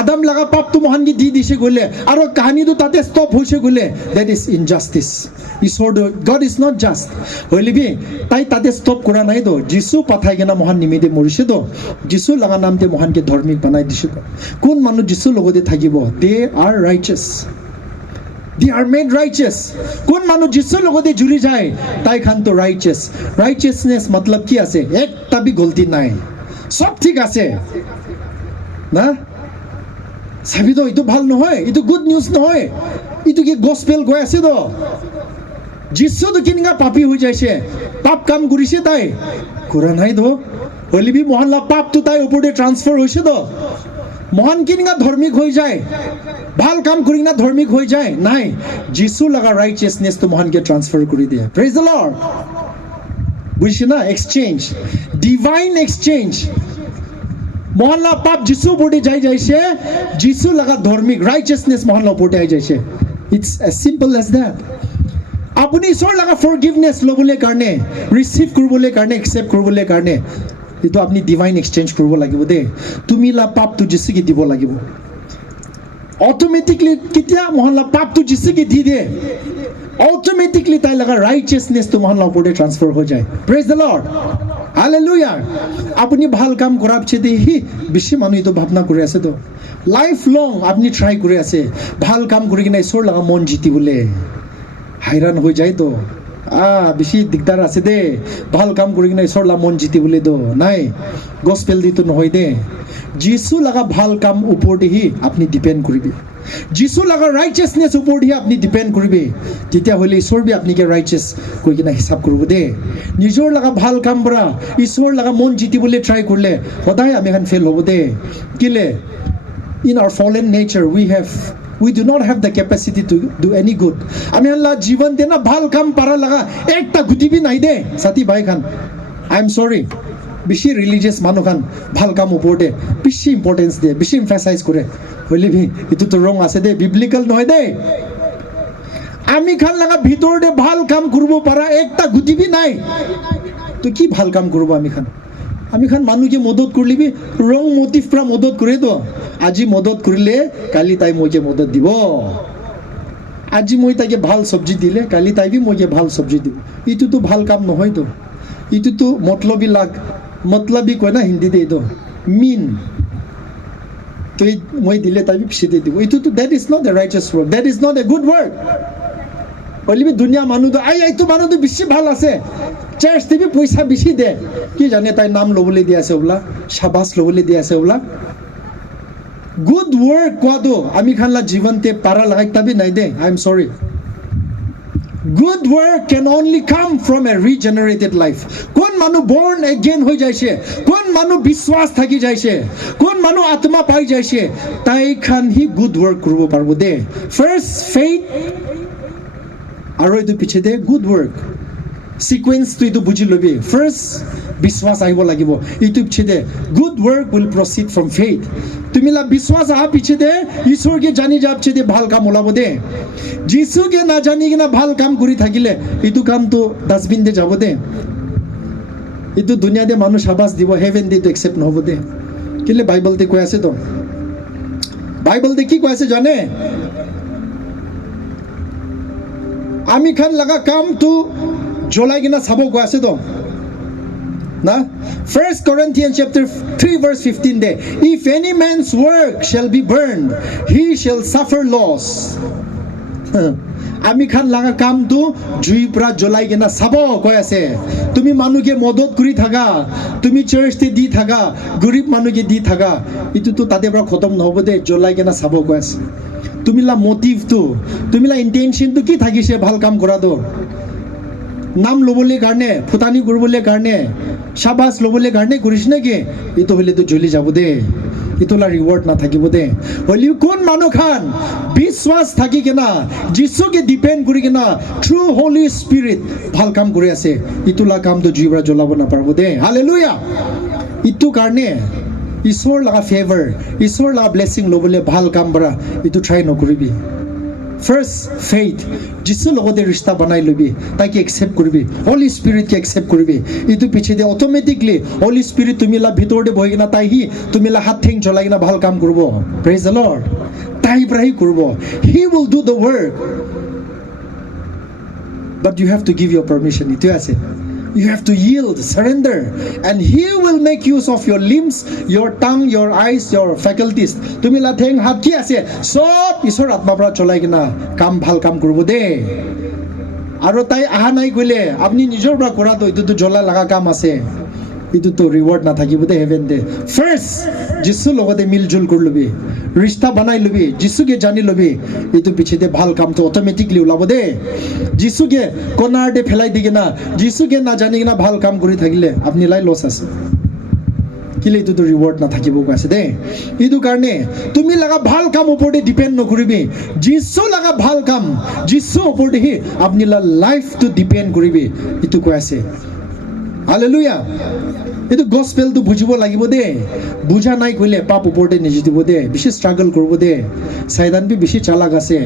আদম লগা পাপটো মহানগি দি দিছে গলে আৰু কাহিনীটো তাতে ষ্টপ হৈছে গলে that is injustice ঈশ্বৰ God is not just হইলে বি তাই তাতে ষ্টপ কৰা নাই তো যিশু পাঠাই কেনা মহান নিমিতে মৰিছে তো যিশু লগা নামতে মহানকে ধাৰ্মিক বনাই দিছে কোন মানুহ যিশু লগতে থাকিব they are righteous they are made righteous কোন মানুহ যিশু লগতে জুৰি যায় তাই খানটো righteous righteousness মতলব কি আছে একটা বি গলতি নাই সব ঠিক আছে না চাবি তো এইটো ভাল নহয় এইটো গুড নিউজ নহয় এইটো কি গসপেল গৈ আছে তো যিশুটো কেনেকা পাপী হৈ যাইছে পাপ কাম কৰিছে তাই কৰা নাই তো হলিবি মহানলা পাপটো তাই ওপৰতে ট্ৰান্সফাৰ হৈছে তো মহান কেনেকা ধাৰ্মিক হৈ যায় ভাল কাম কৰি কিনা ধাৰ্মিক হৈ যায় নাই যিশু লগা ৰাইচিয়াছনেছটো মহানকে ট্ৰান্সফাৰ কৰি দিয়ে প্ৰেজ দ্য লৰ্ড বুজিছে না এক্সচেঞ্জ ডিভাইন এক্সচেঞ্জ মহল্লা পাপ যিশু ওপৰতে যাই যাইছে যিশু লগা ধাৰ্মিক ৰাইচিয়াছনেছ মহল্লা ওপৰতে আহি যাইছে it's as simple as that আপুনি ঈশ্বৰ লগা ফৰগিভনেছ ল'বলৈ কাৰণে ৰিচিভ কৰিবলৈ কাৰণে একচেপ্ট কৰিবলৈ কাৰণে এইটো আপুনি ডিভাইন এক্সচেঞ্জ কৰিব লাগিব দেই তুমি লা পাপটো যিশুকে দিব লাগিব অট'মেটিকলি কেতিয়া মহল্লা পাপটো যিশুকে দি দিয়ে অট'মেটিকলি তাই লগা ৰাইচিয়াছনেছটো মহল্লা ওপৰতে ট্ৰান্সফাৰ হৈ যায় প্ৰেজ দ্য লৰ্ড হালেলুয়া আপুনি ভাল কাম কৰাৰ পিছতে হি বেছি মানুহ এইটো ভাৱনা কৰি আছে তো লাইফ লং আপুনি ট্ৰাই কৰি আছে ভাল কাম কৰি কিনে ঈশ্বৰ লগা মন জিতিবলৈ হাইৰাণ হৈ যায় তো বেছি দিগদাৰ আছে দে ভাল কাম কৰি কিনে ঈশ্বৰ লগা মন জিতিবলৈ তো নাই গছপেল দিতো নহয় দে যিশু লগা ভাল কাম ওপৰতেহি আপুনি ডিপেণ্ড কৰিবি যিশু লগা ৰাইচিয়াছনেছ ওপৰতেহি আপুনি ডিপেণ্ড কৰিবি তেতিয়াহ'লে ঈশ্বৰ বি আপুনিকে ৰাইচিয়াছ কৈ কিনে হিচাপ কৰিব দেই নিজৰ লগা ভাল কাম পৰা ঈশ্বৰ লগা মন জিতিবলৈ ট্ৰাই কৰিলে সদায় আমি এখন ফেইল হ'ব দেই কেলে in our fallen nature we do not have the capacity to do any good আমি আল্লাহ জীবন দে না ভাল কাম পাৰা লগা একটা গুটি বি নাই দে সাথী ভাই খান আই এম সৰি বেছি ৰিলিজিয়াছ মানুহ খান ভাল কাম ওপৰতে বেছি ইম্পৰ্টেঞ্চ দিয়ে বেছি এমফাচাইজ কৰে হলে ভি এইটোতো ৰং আছে দে বিব্লিকেল নহয় দে আমি খান লগা ভিতৰতে ভাল কাম কৰিব পাৰা একটা গুটি বি নাই তো কি ভাল কাম কৰিব আমি খান মানুহকে মদত কৰিলিবি ৰং মটিভ পৰা মদত কৰে তো আজি মদত কৰিলে কালি তাই মইকে মদত দিব আজি মই তাইকে ভাল চব্জি দিলে কালি তাই বি মইকে ভাল চব্জি দিব এইটোতো ভাল কাম নহয় তো এইটোতো মতলবি কয় না হিন্দীতে এইটো মিন তো মই দিলে তাই বি পিছতে দিব এইটোতো that is not a righteous work that is not a good work হলিবি দুনিয়া মানুহটো এইটো মানুহটো বেছি ভাল আছে চাৰ্চ টিভি পইচা বেছি দে কি জানে তাই নাম ল'বলৈ দি আছে বোলা শাবাছ ল'বলৈ দি আছে বোলা গুড ৱৰ্ক কোৱাটো আমি খানলা জীৱনতে পাৰা লগাই তাবি নাই দে আই এম সৰি গুড ৱৰ্ক কেন অনলি কাম ফ্ৰম এ ৰিজেনেৰেটেড লাইফ কোন মানুহ বৰ্ণ এগেইন হৈ যাইছে কোন মানুহ বিশ্বাস থাকি যাইছে কোন মানুহ আত্মা পাই যাইছে তাই খান হি গুড ৱৰ্ক কৰিব পাৰিব দে ফাৰ্ষ্ট ফেইথ আৰু এইটো পিছতে গুড ৱৰ্ক সিকুৱেন্সটো এইটো বুজি ল'বি ফাৰ্ষ্ট বিশ্বাস আহিব লাগিব এইটো পিছতে good work will proceed from faith তুমি লা বিশ্বাস অহা পিছতে ঈশ্বৰকে জানি যোৱাৰ পিছতে ভাল কাম ওলাব দে যিশুকে নাজানি কিনা ভাল কাম কৰি থাকিলে এইটো কামটো ডাষ্টবিন দে যাব দে এইটো দুনিয়াতে মানুহ শাবাছ দিব হেভেন দিটো একচেপ্ট নহ'ব দে কেলে বাইবলতে কৈ আছে তো বাইবলতে কি কৈ আছে জানে আমি খান লগা কামটো জ্বলাই কিনা চাব কৈ আছে তো না 1 Corinthians chapter 3 verse 15 de if any man's work shall be burned he shall suffer loss আমি খান লগা কামটো জুই পৰা জ্বলাই কিনা চাব কৈ আছে তুমি মানুহকে মদত কৰি থাকা তুমি চাৰ্চতে দি থাকা গৰীব মানুহকে দি থাকা এইটোতো তাতে পৰা খতম নহ'ব দে জ্বলাই কিনা চাব কৈ আছে তুমি লা মটিভটো তুমি লা ইণ্টেনশ্যনটো কি থাকিছে ভাল কাম কৰাটো নাম ল'বলৈ কাৰণে ফুটানি কৰিবলৈ কাৰণে শাবাছ ল'বলৈ কাৰণে কৰিছ নেকি এইটো হ'লেতো জ্বলি যাব দে ইটোলা ৰিৱাৰ্ড নাথাকিব দে হলিও কোন মানুহ খান বিশ্বাস থাকি কিনা যিশুকে ডিপেণ্ড কৰি কিনা থ্ৰু হলি স্পিৰিট ভাল কাম কৰি আছে ইটোলা কামটো জুইবৰা জ্বলাব নাপাৰিব দে হালেলুয়া ইটো কাৰণে ঈশ্বৰ লগা ফেভাৰ ঈশ্বৰ লগা ব্লেছিং ল'বলৈ ভাল কাম পৰা ইটো ট্ৰাই নকৰিবি ফাৰ্ষ্ট ফেইথ যিছু লগতে ৰিষ্টা বনাই ল'বি তাকে একচেপ্ট কৰিবি হলি স্পিৰিটকে একচেপ্ট কৰিবি ইটো পিছেদি অট'মেটিকলি হলি স্পিৰিট তুমিলা ভিতৰতে বহি কিনা তাইহি তুমিলা হাত ঠেং জ্বলাই কিনা ভাল কাম কৰিব প্ৰেজ দ্য লৰ্ড তাই পৰাহি কৰিব he will do the work but you have to give your permission ইটোৱে আছে You have to yield, surrender, and He will make use of your limbs, your tongue, your eyes, your faculties. Tumi la theng hat ki ase, sob Ishor atma pra cholai kina kam bhal kam korbo de. Aro tai aha nai gole, apni nijor pra kora to itu to jola laga kam ase. Itu to reward na thakibo de heaven de. First, Jisu logote miljul kor lobi, rishta banai lobi, Jisu ke jani lobi. Itu piche de bhal kam to automatically ulabo de. Jisu ke konar de phelai digena, Jisu ke na jani na bhal kam kori thakile, apni lai loss ase. Kile itu to reward na thakibo ko ase de. Itu karne tumi laga bhal kam upor de depend no koribi. Jisu laga bhal kam, Jisu upor de hi apni la life to depend koribi. Itu ko ase. Hallelujah. Itu gospel to bujibo lagibo de buja nai kole pap uporte niji dibo de bishi struggle korbo de saidan bi bishi chalak ase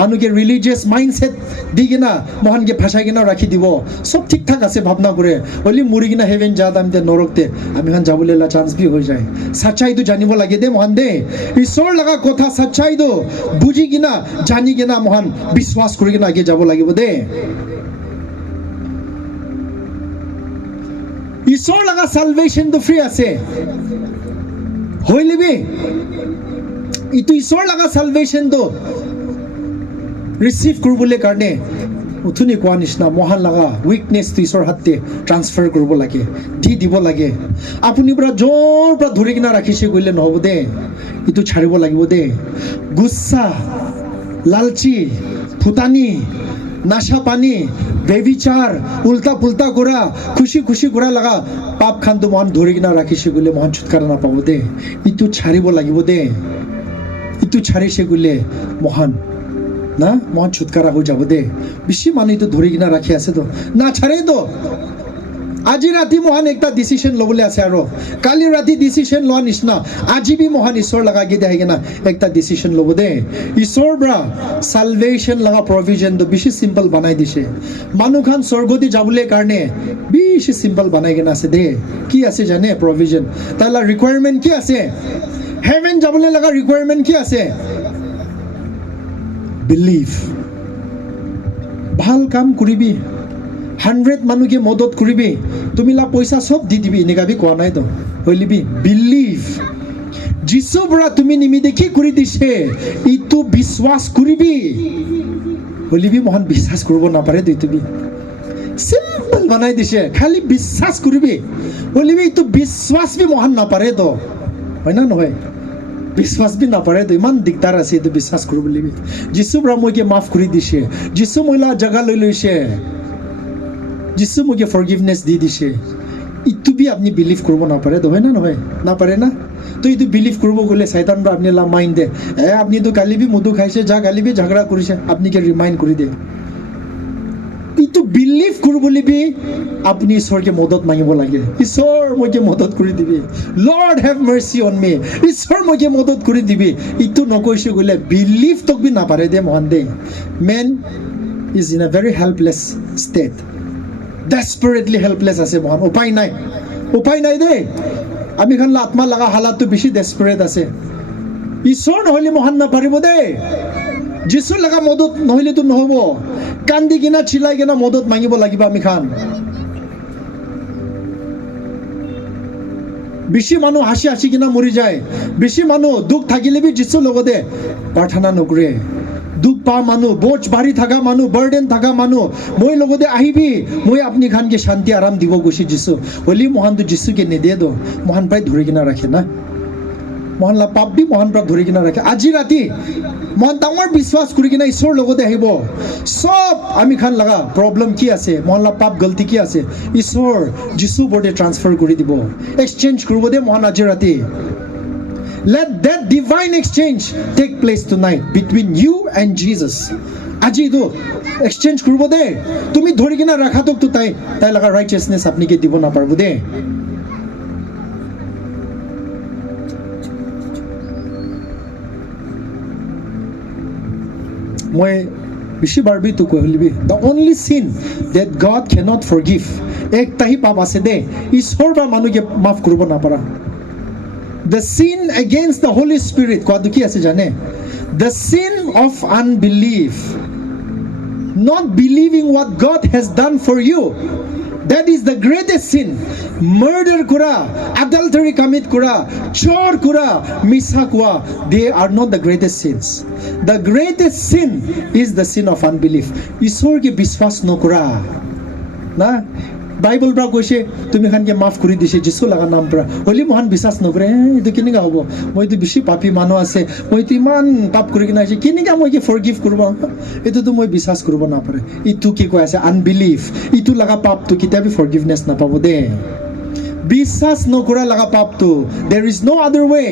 manu ke religious mindset digina mohan ke phasai gina rakhi dibo sob thik thak ase bhabna kore oli muri gina heaven ja dam te norokte ami khan jabole la chance bi hoi jay sachai tu janibo lage de mohan de ishor laga kotha sachai do buji gina jani gina mohan biswas kori gina age jabo lagibo de ঈশ্বৰ লগা salvation তো free আছে হইলিবি ইটো ঈশ্বৰ লগা salvation তো receive কৰিবলৈ কাৰণে উঠুনি কোৱা নিচিনা মহান লগা উইকনেছ তো ঈশ্বৰ হাতে ট্ৰান্সফাৰ কৰিব লাগে দি দিব লাগে আপুনি পৰা জোৰ পৰা ধৰি কিনা ৰাখিছে গলে নহব দে ইটো ছাড়িব লাগিব দে গুচ্ছা লালচি ফুটানি নাশা পানি বেবিচার উল্টা পুল্টা করা খুশি খুশি করা লাগা পাপ খান তো মহান ধরে কিনা রাখিছে গলে মহান ছুটকারা না পাবো দে ইটো ছাড়িব লাগিব দে ইটো ছাড়িছে গলে মহান না মহান ছুটকারা হয়ে যাব দে বেশি মানুষ তো ধরে কিনা রাখি আছে তো না ছাড়ে তো আজি ৰাতি মহান একটা ডিসিশন লবলে আছে আৰু কালি ৰাতি ডিসিশন লোৱা নিচিনা আজি বি মহান ঈশ্বৰ লগা গি দেই কিনা একটা ডিসিশন লব দে ঈশ্বৰ ব্ৰা সালভেশন লগা প্ৰভিজন তো বেছি সিম্পল বনাই দিছে মানুহ খান স্বৰ্গতি যাবলৈ কাৰণে বেছি সিম্পল বনাই কিনা আছে দে কি আছে জানে প্ৰভিজন তালা ৰিকোয়াৰমেন্ট কি আছে হেভেন যাবলৈ লগা ৰিকোয়াৰমেন্ট কি আছে বিলিভ ভাল কাম কৰিবি 100 মানুহে মদত কৰিবি তুমি লা পইচা সব দি দিবি নিগাবি কোৱা নাই তো হইলিবি বিলিভ যিছু বৰা তুমি নিমি দেখি কৰি দিছে ইটো বিশ্বাস কৰিবি হইলিবি মহান বিশ্বাস কৰিব নাপাৰে দুই তুমি সিম্পল বনাই দিছে খালি বিশ্বাস কৰিবি হইলিবি ইটো বিশ্বাস বি মহান নাপাৰে তো হয় না নহয় বিশ্বাস বি নাপাৰে তো ইমান দিগদাৰ আছে ইটো বিশ্বাস কৰিব লাগিব যিছু বৰা মইকে মাফ কৰি দিছে যিছু মইলা জাগা লৈ লৈছে যিছু মোকে ফৰগিভনেছ দি দিছে ইটো বি আপনি বিলিভ কৰিব নাপাৰে তো হয় না নহয় নাপাৰে না তো ইটো বিলিভ কৰিব গলে শয়তান বা আপনি লা মাইন্ড দে আপনি তো কালি বি মধু খাইছে যা কালি বি ঝগড়া কৰিছে আপনি কে ৰিমাইন্ড কৰি দে ইটো বিলিভ কৰিবলৈ বি আপনি ঈশ্বৰকে মদত মাগিব লাগে ঈশ্বৰ মোকে মদত কৰি দিবি লৰ্ড হেভ মাৰ্সি অন মি ঈশ্বৰ মোকে মদত কৰি দিবি ইটো নকৈছে গলে বিলিভ তক বি নাপাৰে দে মহান the man is in a very helpless state desperately helpless ase mohan upai nai de ami khan la atma laga halat to bishi desperate ase ishor nohile mohan na paribo de jisu laga modot nohile to nohobo kandi gina chilai gina modot mangibo lagiba ami khan bishi manu hashi hashi gina mori jay bishi manu duk thakile bi jisu logode parthana nokre দুখ পা মানুহ বোঝ ভারী থাকা মানুহ burden থাকা মানুহ মই লগতে আহিবি মই আপনি খানকে শান্তি আরাম দিব গুছি যিছু হলি মহান তো যিছুকে নিদিয়ে দো মহান প্রায় ধরে কিনা রাখে না মহান লা পাপ বি মহান প্রায় ধরে কিনা রাখে আজি রাতি মহান ডাঙৰ বিশ্বাস কৰি কিনা ঈশ্বৰ লগতে আহিব সব আমি খান লাগা প্ৰব্লেম কি আছে মহান লা পাপ গলতি কি আছে ঈশ্বৰ যিছু বডি ট্ৰান্সফাৰ কৰি দিব এক্সচেঞ্জ কৰিব দে মহান আজি ৰাতি Let that divine exchange take place tonight between you and Jesus. আজি এইটো এক্সচেঞ্জ কৰিব দে তুমি ধৰি কিনা ৰাখাটোক তো তাই লগা ৰাইচিয়াছনেছ আপনিকে দিব নাপাৰব দে মই বেছি বাৰবি তো কহিলিবি the only sin that God cannot forgive একটাহি পাপ আছে দে ঈশ্বৰ বা মানুহকে মাফ কৰিব নাপাৰা the sin against the Holy Spirit কোৱাটো কি আছে জানে the sin of unbelief not believing what God has done for you that is the greatest sin murder kura adultery commit kura chor kura misa kua they are not the greatest sins the greatest sin is the sin of unbelief ishor ke biswas nokura na Bible pra কৈছে তুমি খানকে মাফ কৰি দিছে যিশু লগা নাম পৰা হলি মহান বিশ্বাস নকৰে এটো কিনিকা হ'ব মইতো বেছি পাপী মানুহ আছে মইতো ইমান পাপ কৰি কিনা আছে কিনিকা মই কি ফৰগিভ কৰিব এটোতো মই বিশ্বাস কৰিব নাপাৰে ইটো কি কৈ আছে আনবিলিভ ইটো লগা পাপটো কিতাবি ফৰগিভনেছ নাপাব দে বিশ্বাস নকৰা লগা পাপটো there is no other way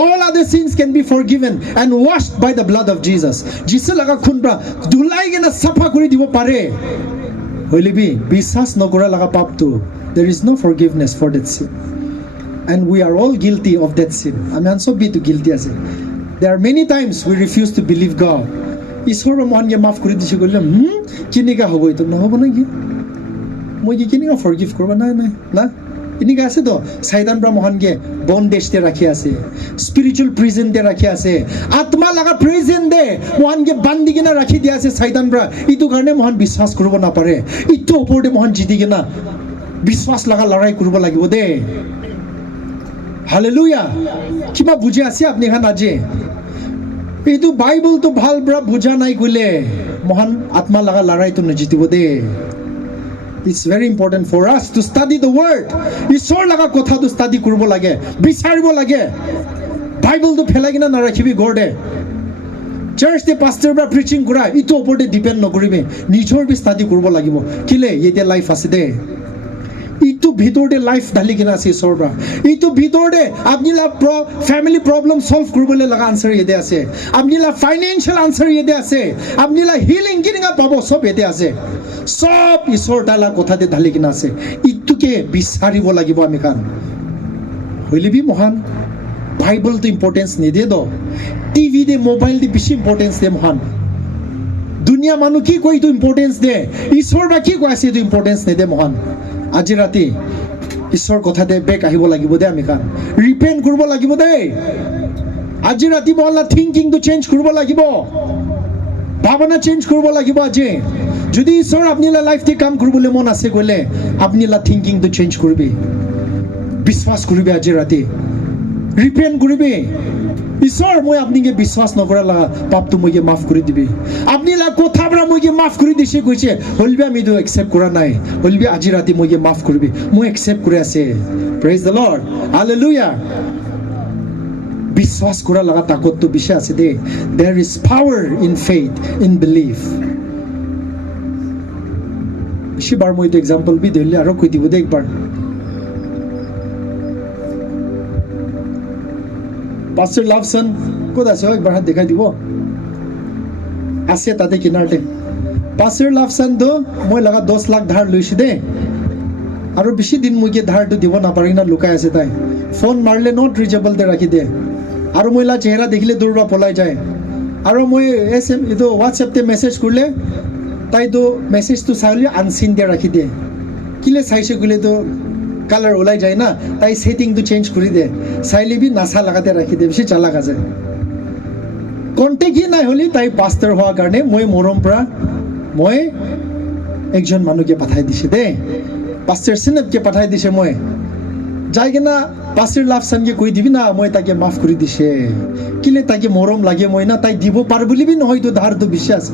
all other sins can be forgiven and washed by the blood of Jesus যিশু লগা খুন পৰা ধুলাই কিনা সাফা কৰি দিব পাৰে হলিবি বিশ্বাস নকৰা লগা পাপটো there is no forgiveness for that sin and we are all guilty of that sin আমি আনসবি তো guilty আছে there are many times we refuse to believe God ঈশ্বৰ মহানকে মাফ কৰি দিছে কইলে কিনিকা হ'ব এটো নহব নেকি মই কি কিনিকা forgive কৰবা নাই না ইনিকা আছে তো শয়তান ব্রা মহানকে বন্দেজতে রাখি আছে স্পিরিচুয়াল প্রিজন দে রাখি আছে আত্মা লাগা প্রিজন দে মহানকে বান্ধি কিনা রাখি দিয়া আছে শয়তান ব্রা ইটো কারণে মহান বিশ্বাস করব না পারে ইটো ওপরতে মহান জিতি কিনা বিশ্বাস লাগা লড়াই করব লাগিব দে হালেলুয়া কিবা বুঝে আছে আপনি খান আজি ইটো বাইবেল তো ভাল ব্রা বুঝা নাই কইলে মহান আত্মা লাগা লড়াই তো নজিতিব দে It's very important for us to study the word. ঈশ্বৰ লগা কথাটো study কৰিব লাগে বিচাৰিব লাগে বাইবেলটো ফেলাই কিনা নাৰাখিবি গৰদে চাৰ্চ দে পাষ্টাৰ বা প্ৰিচিং কৰা ইটো ওপৰতে ডিপেন্ড নকৰিবি নিজৰ বি study কৰিব লাগিব কিলে এতিয়া লাইফ আছে দে ইটো ভিতৰতে লাইফ ঢালি কিনা আছে ঈশ্বৰ পৰা ইটো ভিতৰতে আপনি লা ফ্যামিলি প্ৰবলেম সলভ কৰিবলৈ লগা আনসাৰ ইয়াতে আছে আপনি লা ফাইনান্সিয়াল আনসাৰ ইয়াতে আছে আপনি লা হিলিং কিনিকা পাব সব ইয়াতে আছে সব ঈশ্বৰ তালা কথাতে ঢালি কিনা আছে ইটোকে বিচাৰিব লাগিব আমি কান হইলিবি মহান বাইবেলটো ইম্পৰ্টেন্স নিদিয়ে দ টিভি দে মোবাইল দি বেছি ইম্পৰ্টেন্স দে মহান দুনিয়া মানুহ কি কয় ইটো ইম্পৰ্টেন্স দে ঈশ্বৰ বা কি কৈ আছে ইটো ইম্পৰ্টেন্স নিদে মহান আজি ৰাতি ঈশ্বৰ কথাতে বেক আহিব লাগিব দে আমি কান ৰিপেন্ট কৰিব লাগিব দে আজি ৰাতি মহলা থিংকিংটো চেঞ্জ কৰিব লাগিব ভাৱনা চেঞ্জ কৰিব লাগিব আজি যদি ঈশ্বৰ আপনিলা লাইফতে কাম কৰিবলৈ মন আছে কইলে আপনিলা থিংকিংটো চেঞ্জ কৰিবি বিশ্বাস কৰিবি আজি ৰাতি ৰিপেন্ট কৰিবি ঈশ্বৰ মই আপনিকে বিশ্বাস নকৰা লাগা পাপটো মইকে মাফ কৰি দিবি আপনিলা কথা পৰা মইকে মাফ কৰি দিছে কৈছে হলবি আমি তো একসেপ্ট কৰা নাই হলবি আজি ৰাতি মইকে মাফ কৰিবি মই একসেপ্ট কৰি আছে প্ৰেজ দ্য লৰ্ড হালেলুয়া বিশ্বাস কৰা লাগা তাকতটো বিশে আছে দে there is power in faith in belief শিবাৰ মই এক্সাম্পল বি দিলে আৰু কৈ দিব দে একবাৰ পাস্টাৰ লাভসন ক'ত আছে একবাৰ হাত দেখাই দিব আছে তাতে কিনাৰতে পাস্টাৰ লাভসন তো মই লগা 10 লাখ ধাৰ লৈছে দে আৰু বেছি দিন মইকে ধাৰটো দিব নাপাৰি না লুকাই আছে তাই ফোন মাৰলে নট ৰিচেবল তে ৰাখি দে আৰু মইলা চেহাৰা দেখিলে দৌৰবা পলাই যায় আৰু মই এসএম ইটো হোৱাটসএপ তে মেসেজ কৰিলে তাই তো মেসেজটো চাইলে আনসিন দে ৰাখি দে কিলে চাইছে কইলে তো কালাৰ ওলাই যায় না তাই সেটিংটো চেঞ্জ কৰি দে চাইলিবি নাসা লাগাতে ৰাখি দে বেছি চালাক আছে কন্টেক্ট কি নাই হলি তাই পাস্টাৰ হোৱাৰ কাৰণে মই মৰম পৰা মই একজন মানুহকে পঠাই দিছে দে পাস্টাৰ সিনপকে পঠাই দিছে মই যাই কিনা পাস্টাৰ লাভসনকে কৈ দিবি না মই তাকে মাফ কৰি দিছে কিলে তাকে মৰম লাগে মই না তাই দিব পাৰ বুলিবি নহয় তো ধাৰটো বিশ্বাস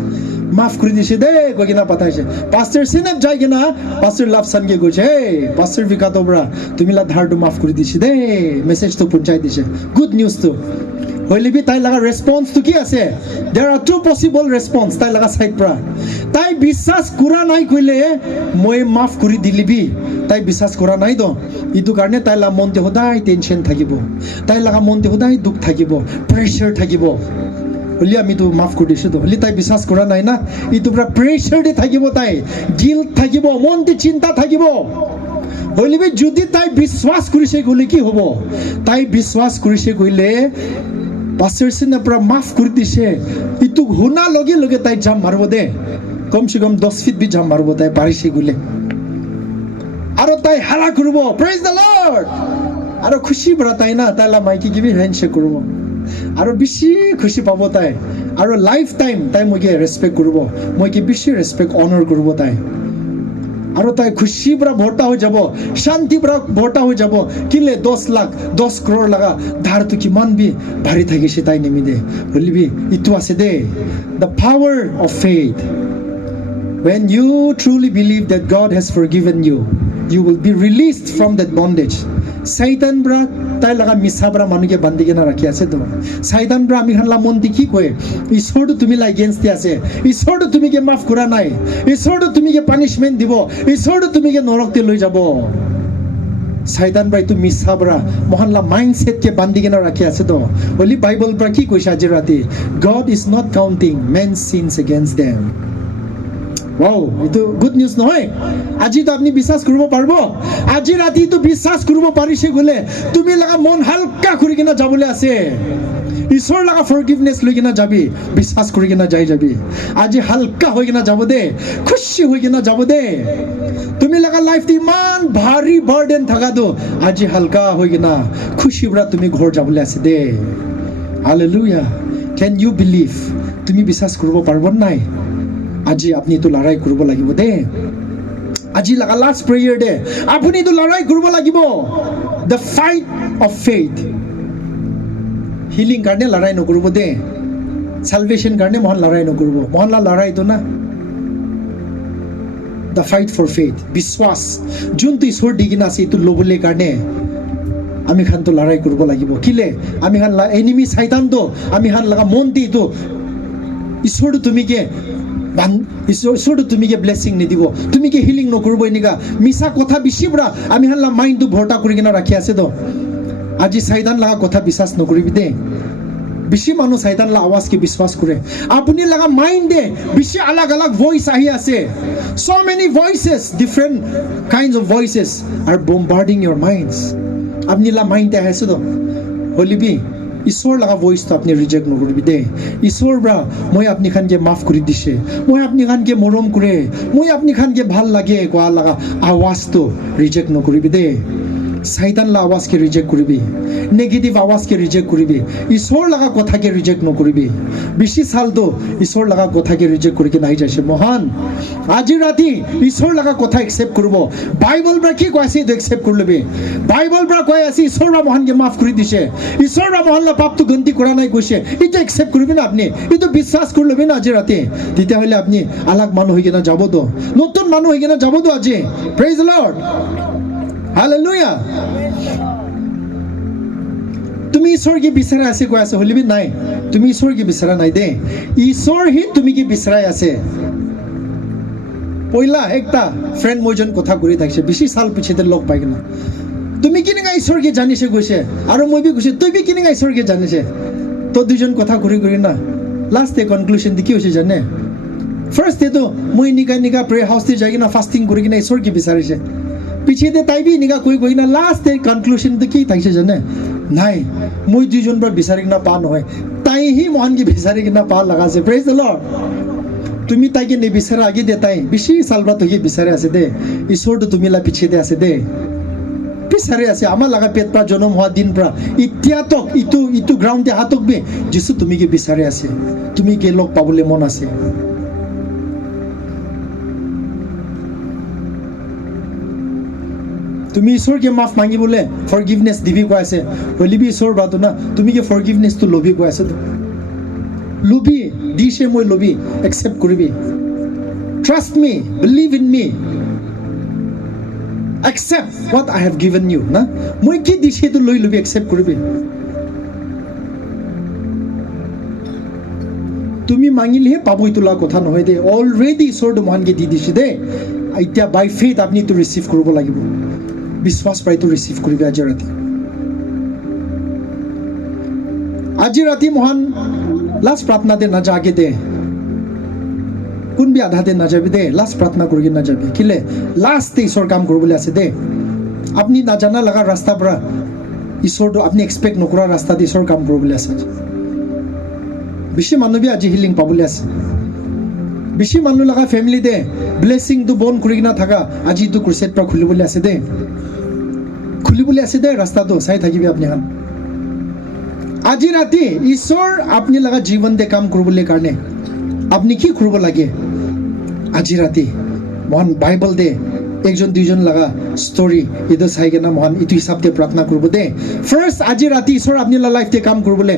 মাফ কৰি দিছে দে কৈ কিনা পঠাইছে পাস্টাৰ সিনপ যাই কিনা পাস্টাৰ লাভসনকে কৈছে হে পাস্টাৰ বিকাতো বৰা তুমি লা ধাৰটো মাফ কৰি দিছে দে মেসেজটো পঞ্চাই দিছে গুড নিউজ তো হইলিবি তাই লাগা রেসপন্স তো কি আছে there are two possible response তাই লাগা সাইড পৰা তাই বিশ্বাস কৰা নাই কইলে মই মাফ কৰি দিলিবি তাই বিশ্বাস কৰা নাই তো ইটো কাৰণে তাই লা মনতে সদায় টেনশন থাকিব তাই লাগা মনতে সদায় দুখ থাকিব প্ৰেছাৰ থাকিব হলি আমি তো মাফ কৰি দিছো তো হলি তাই বিশ্বাস কৰা নাই না ইটো পুৰা প্ৰেছাৰ দি থাকিব তাই গিল্ট থাকিব মনতে চিন্তা থাকিব হলিবি যদি তাই বিশ্বাস কৰিছে গলে কি হ'ব তাই বিশ্বাস কৰিছে কইলে পাছৰ সিনা পুৰা মাফ কৰি দিছে ইটো শুনা লগে লগে তাই জাম মাৰিব দে কমসে কম 10 ফিট বি জাম মাৰিব তাই পাৰিছে গলে আৰু তাই হালা কৰিব প্ৰেজ দ্য লৰ্ড আৰু খুশি পৰা তাই না তাইলা মাইকি কিবি হেণ্ডশেক কৰিব আৰু বেছি খুশি পাব তাই আৰু লাইফ টাইম তাই মইকে ৰেসপেক্ট কৰিব মইকে বেছি ৰেসপেক্ট অনাৰ কৰিব তাই আৰু তাই খুশি পৰা ভৰ্তা হৈ যাব শান্তি পৰা ভৰ্তা হৈ যাব কিলে 10 লাখ 10 crore লাগা ধাৰটো কিমান বি ভাৰি থাকিছে তাই নিমিদে হলিবি ইটো আছে দে the power of faith when you truly believe that God has forgiven you you will be released from that bondage Satan bra তাই লাগা মিছা বৰা মানুকে বান্ধি কেনে ৰাখি আছে তো Satan bra আমি হানলা মন দেখি কয় ঈশ্বৰটো তুমি লাই এগেইনষ্ট আছে ঈশ্বৰটো তুমি কে মাফ কৰা নাই ঈশ্বৰটো তুমি কে পানিশমেন্ট দিব ঈশ্বৰটো তুমি কে নৰকতে লৈ যাব Satan bra ইটো মিছা বৰা মহানলা মাইন্ডসেট কে বান্ধি কেনে ৰাখি আছে তো হলি বাইবেল বৰা কি কৈছে আজি ৰাতি God is not counting men's sins against them Wow, itu good news নহয় আজি তো আপনি বিশ্বাস কৰিব পাৰব আজি ৰাতি তো বিশ্বাস কৰিব পাৰিছে গলে তুমি লাগা মন হালকা কৰি কিনা যাবলৈ আছে ঈশ্বৰ লাগা ফৰগিভনেস লৈ কিনা যাবি বিশ্বাস কৰি কিনা যাবি আজি হালকা হৈ কিনা যাব দে খুশি হৈ কিনা যাব দে তুমি লাগা লাইফ ইমান ভাৰী বাৰ্ডেন থাকা তো আজি হালকা হৈ কিনা খুশি পৰা তুমি ঘৰ যাবলৈ আছে দে হালেলুয়া can you believe তুমি বিশ্বাস কৰিব পাৰব নাই আজি আপনি তো লড়াই কৰিব লাগিব দে আজি লাগা লাষ্ট প্ৰেয়াৰ দে আপুনি তো লড়াই কৰিব লাগিব the fight of faith healing কাৰণে লড়াই নকৰিব দে salvation কাৰণে মহন লড়াই নকৰিব মহনলা লড়াই তো না the fight for faith বিশ্বাস যোনটো ঈশ্বৰ দি কিনা আছে ইটো লবলৈ কাৰণে আমি খান তো লড়াই কৰিব লাগিব কিলে আমি খান এনিমি শয়তান তো আমি খান লাগা মন দি তো ঈশ্বৰটো তুমি কে ঈশ্বৰটো তুমি কে ব্লেসিং নিদিব তুমি কে হিলিং নকৰিব এনিকা মিছা কথা বেছি পৰা আমি হানলা মাইন্ডটো ভৰ্তা কৰি কিনা ৰাখি আছে তো আজি শয়তান লাগা কথা বিশ্বাস নকৰিবি দে বেছি মানুহ শয়তান লা আৱাজ কে বিশ্বাস কৰে আপুনি লাগা মাইন্ড দে বেছি আলাগ আলাগ ভয়েস আহি আছে so many voices different kinds of voices are bombarding your minds আপনি লা মাইন্ড আহি আছে তো হলিবি ঈশ্বৰ লাগা ভয়েস তো আপনি ৰিজেক্ট নকৰিবি দে ঈশ্বৰ ব্ৰা মই আপনি খান কে মাফ কৰি দিছে মই আপনি খান কে মৰম কৰে মই আপনি খান কে ভাল লাগে কোৱা লাগা আৱাজ তো ৰিজেক্ট নকৰিবি দে শয়তান লা আৱাজ কে ৰিজেক্ট কৰিবি নেগেটিভ আৱাজ কে ৰিজেক্ট কৰিবি ঈশ্বৰ লাগা কথা কে ৰিজেক্ট নকৰিবি বেছি সাল তো ঈশ্বৰ লাগা কথা কে ৰিজেক্ট কৰি কে নাই যাইছে মহান আজি ৰাতি ঈশ্বৰ লাগা কথা একসেপ্ট কৰিব বাইবেল ব্ৰা কি কৈছে তো একসেপ্ট কৰি লবি বাইবেল ব্ৰা কৈ আছে ঈশ্বৰ ৰা মহান কে মাফ কৰি দিছে ঈশ্বৰ ৰা মহান লা পাপটো গন্তি কৰা নাই কৈছে ইটো একসেপ্ট কৰিবি না আপনি ইটো বিশ্বাস কৰি লবি না আজি ৰাতি তেতিয়া হলে আপনি আলাগ মানুহ হৈ কিনা যাব তো নতুন মানুহ হৈ কিনা যাব তো আজি প্ৰেজ দ্য লৰ্ড হালেলুয়া তুমি ঈশ্বৰ কি বিচাৰা আছে কৈ আছে হলিবি নাই তুমি ঈশ্বৰ কি বিচাৰা নাই দে ঈশ্বৰ হি তুমি কি বিচাৰাই আছে পইলা একটা ফ্ৰেন্ড মইজন কথা কৰি থাকিছে বেছি সাল পিছতে লগ পাই কিনা তুমি কিনেগা ঈশ্বৰ কি জানিছে কৈছে আৰু মই বি কৈছে তুই বি কিনেগা ঈশ্বৰ কি জানিছে তো দুজন কথা কৰি না লাষ্ট কনক্লুশন দি কি হৈছে জানে ফাৰ্স্ট তো মই নিকা প্ৰে হাউস তে যাই কিনা ফাস্টিং কৰি কিনা ঈশ্বৰ কি বিচাৰিছে পিছে দে তাই বি নিকা কৈ না লাষ্ট কনক্লুশন দি কি থাকিছে জানে নাই মই দুজন পৰা বিচাৰি কিনা পা নহয় তাই হি মহান কি বিচাৰি কিনা পা লাগাছে প্ৰেজ দ্য লৰ্ড তুমি তাইকে নিবিচাৰা আগে দে তাই বেছি সালবা তোকে বিচাৰে আছে দে ঈশ্বৰটো তুমি লা পিছে দে আছে দে বিচাৰে আছে আমাৰ লাগা পেট পৰা জন্ম হোৱা দিন পৰা এতিয়া তক ইটো গ্ৰাউণ্ডে হাতক বি যিছু তুমি কি বিচাৰে আছে তুমি কে লগ পাবলৈ মন আছে তুমি ঈশ্বৰ কে মাফ মাগিবলে ফৰগিভনেস দিবি কৈ আছে হলিবি ঈশ্বৰ বাতো না তুমি কে ফৰগিভনেস তো লবি কৈ আছে তো লবি দিছে মই লবি একসেপ্ট কৰিবি trust me believe in me accept what I have given you na moi ki dishe to loi lubi accept koribi তুমি মাঙিলেহে পাব এইটো লোৱা কথা নহয় দে অলৰেডি ঈশ্বৰটো মহানকে দি দিছে দে এতিয়া বাই ফেইথ আপুনি এইটো ৰিচিভ কৰিব লাগিব বিশ্বাস পাই এইটো ৰিচিভ কৰিবি আজি ৰাতি আজি ৰাতি মহান লাষ্ট প্ৰাৰ্থনাতে নাযাগে দে কোনবি আধাতে নাযাবি দে লাষ্ট প্ৰাৰ্থনা কৰি নাযাবি কিলে লাষ্টে ঈশ্বৰ কাম কৰিবলৈ আছে দে আপুনি নাজানা লগা ৰাস্তাৰ পৰা ঈশ্বৰটো আপুনি এক্সপেক্ট নকৰা ৰাস্তাত ঈশ্বৰ কাম কৰিবলৈ আছে বেছি মানুহবি আজি হিলিং পাবলৈ আছে বেছি মানুহ লগা ফেমিলি দে ব্লেছিংটো বন্ধ কৰি কিনা থাকা আজি এইটো ক্ৰুচেড পৰা খুলিবলৈ আছে দে ৰাস্তাটো চাই থাকিবি আপুনি খান আজি ৰাতি ঈশ্বৰ আপুনি লগা জীৱন দে কাম কৰিবলৈ কাৰণে আপুনি কি কৰিব লাগে আজি ৰাতি মহান বাইবল দে একজন দুইজন লগা ষ্টৰী এইটো চাই কিনে মহান এইটো হিচাপতে প্ৰাৰ্থনা কৰিব দে ফাৰ্ষ্ট আজি ৰাতি ঈশ্বৰ আপুনি লাইফতে কাম কৰিবলৈ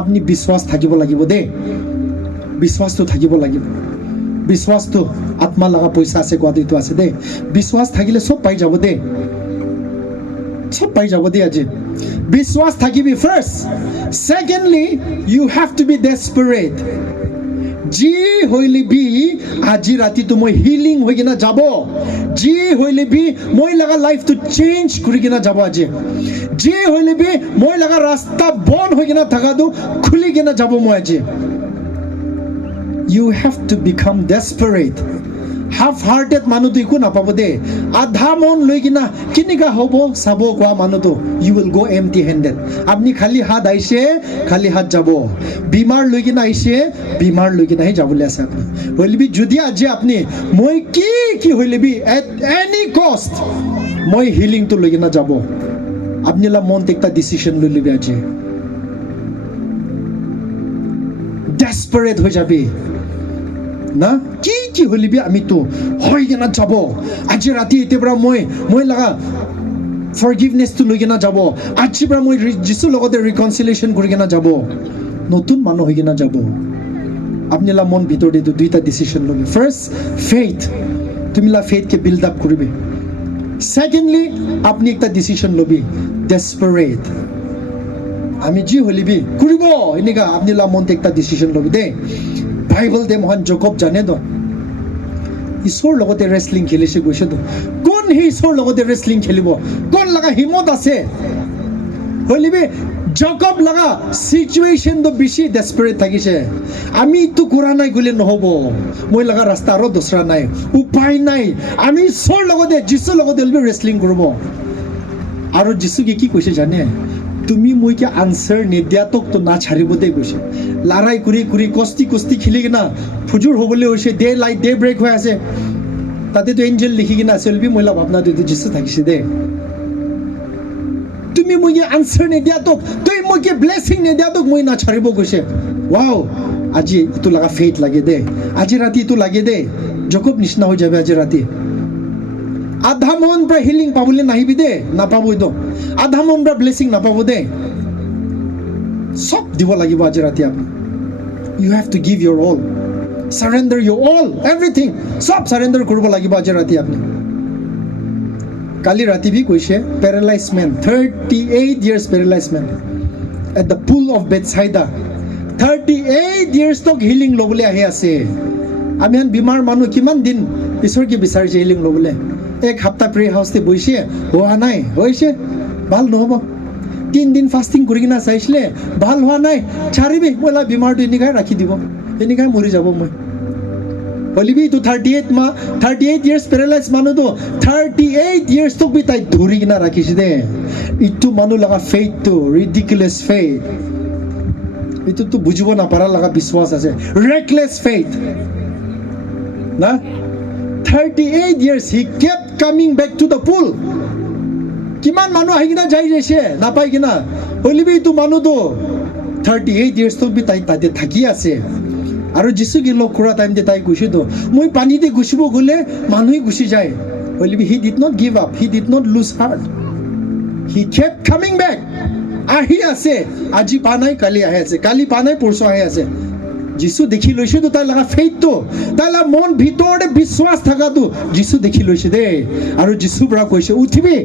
আপুনি বিশ্বাস থাকিব লাগিব দে বিশ্বাসটো থাকিব লাগিব বিশ্বাসটো আত্মা লগা পইচা আছে কোৱাটো এইটো আছে দে বিশ্বাস থাকিলে চব পাই যাব দে আজি বিশ্বাস থাকিবি first secondly you have to be desperate যি হইলে বি আজি ৰাতিটো মই হিলিং হৈ কিনা যাব যি হইলে বি মই লগা লাইফটো চেঞ্জ কৰি কিনা যাব আজি যি হইলে বি মই লগা ৰাস্তা বন্ধ হৈ কিনা থাকাটো খুলি কিনা যাব মই আজি you have to become desperate half-hearted মানুহটো একো নাপাব দে আধা মন লৈ কিনা কেনেকা হ'ব চাব কোৱা মানুহটো you will go empty handed আপুনি খালি হাত আহিছে খালি হাত যাব বিমাৰ লৈ কিনা আহিছে বিমাৰ লৈ কিনাহে যাবলৈ আছে আপুনি হইলেবি যদি আজি আপুনি মই কি হইলেবি at any cost মই হিলিংটো লৈ কিনা যাব আপুনি লা মন একটা ডিসিশন লৈ লবি আজি ডেসপাৰেট হৈ যাবি না কি হলিবি আমি তো হয় কিনা যাব আজি ৰাতি এতিয়াৰ পৰা মই লগা ফৰগিভনেছটো লৈ কিনা যাব আজিৰ পৰা মই যিছুৰ লগতে ৰিকনচিলিয়েশ্যন কৰি কিনা যাব নতুন মানুহ হৈ কিনা যাব আপুনি লা মন ভিতৰতে দুইটা ডিচিশ্যন ল'বি ফাৰ্ষ্ট ফেইথ তুমি লা ফেইথকে বিল্ড আপ কৰিবি সেকেন্ডলি আপুনি একটা ডিচিশ্যন ল'বি ডেসপাৰেট আমি যি হলিবি কৰিব এনেকা আপুনি লা মনতে একটা ডিচিশ্যন ল'বি দে বাইবল দে মহান জকব জানে তো ঈশ্বৰ লগতে ৰেসলিং খেলিছে গৈছে তো কোন হি ঈশ্বৰ লগতে ৰেসলিং খেলিব কোন লগা হিমত আছে হলিবি জকব লগা সিচুৱেশন তো বেছি ডেসপাৰেট থাকিছে আমি তো কৰা নাই গলে নহব মই লগা ৰাস্তা আৰু দছৰা নাই উপায় নাই আমি ঈশ্বৰ লগতে যিছুৰ লগতে ৰেসলিং কৰিব আৰু যিছু কি কৈছে জানে তুমি মই কি আনসাৰ নিদিয়া তোক তো না ছাড়িব দে গৈছে লড়াই কৰি কস্তি খেলি কিনা ফুজুৰ হবলৈ হৈছে ডে লাইট ডে ব্ৰেক হৈ আছে তাতে তো এঞ্জেল লিখি কিনা আছিল বি মইলা ভাবনা তো যিছু থাকিছে দে তুমি মই কি আনসার নিদিয়া তোক তুই মই কি ব্লেসিং নিদিয়া তোক মই না ছাড়িব গৈছে ওয়াও আজি ইটো লাগা ফেইথ লাগে দে আজি ৰাতি ইটো লাগে দে জকব নিচিনা হৈ যাবে আজি ৰাতি আধা মন পৰা হিলিং পাবলৈ নাহিবি দে নাপাবই তো আধা মন পৰা ব্লেসিং নাপাব দে সব দিব লাগিব আজি ৰাতি আপুনি you have to give your all surrender your all everything সব সাৰেণ্ডাৰ কৰিব লাগিব আজি ৰাতি আপুনি কালি ৰাতি ভি কৈছে paralyse man 38 years paralyse man at the pool of Bethesda 38 years তক হিলিং ল'বলৈ আহি আছে আমি হান বিমাৰ মানুহ কিমান দিন ঈশ্বৰকে বিচাৰিছে হিলিং ল'বলৈ এক সপ্তাহ প্ৰে হাউসতে বইছে হোৱা নাই হৈছে ভাল নহব 3 দিন ফাস্টিং কৰি কিনা চাইছিলে ভাল হোৱা নাই ছাড়িবি মইলা বিমাৰটো এনেকাই ৰাখি দিব এনেকাই মৰি যাব মই হলিবি তো 38 years পেৰালাইজ মানুহটো 38 years তক বি তাই ধৰি কিনা ৰাখিছে দে ইটো মানুহ লগা ফেইথটো ৰিডিকুলাছ ফেইথ ইটো তো বুজিব নাপাৰা লগা বিশ্বাস আছে ৰেকলেছ ফেইথ না 38 years he kept coming back to the pool কিমান মানুহ আহি কিনা যাই যাইছে নাপাই কিনা হলিবি তো মানুহটো 38 years তক বি তাই তাতে থাকি আছে আৰু যিছু কি লগ কৰা টাইম দে তাই কৈছে তো মই পানীতে গুচিব গলে মানুহে গুচি যায় হলিবি he did not give up he did not lose heart he kept coming back আহি আছে আজি পা নাই কালি আহি আছে কালি পা নাই পৰসু আহি আছে যিছু দেখি লৈছে তো তাই লগা ফেইথটো তাই লগা মন ভিতৰতে বিশ্বাস থাকাটো যিছু দেখি লৈছে দে আৰু যিছু পৰা কৈছে উঠিবি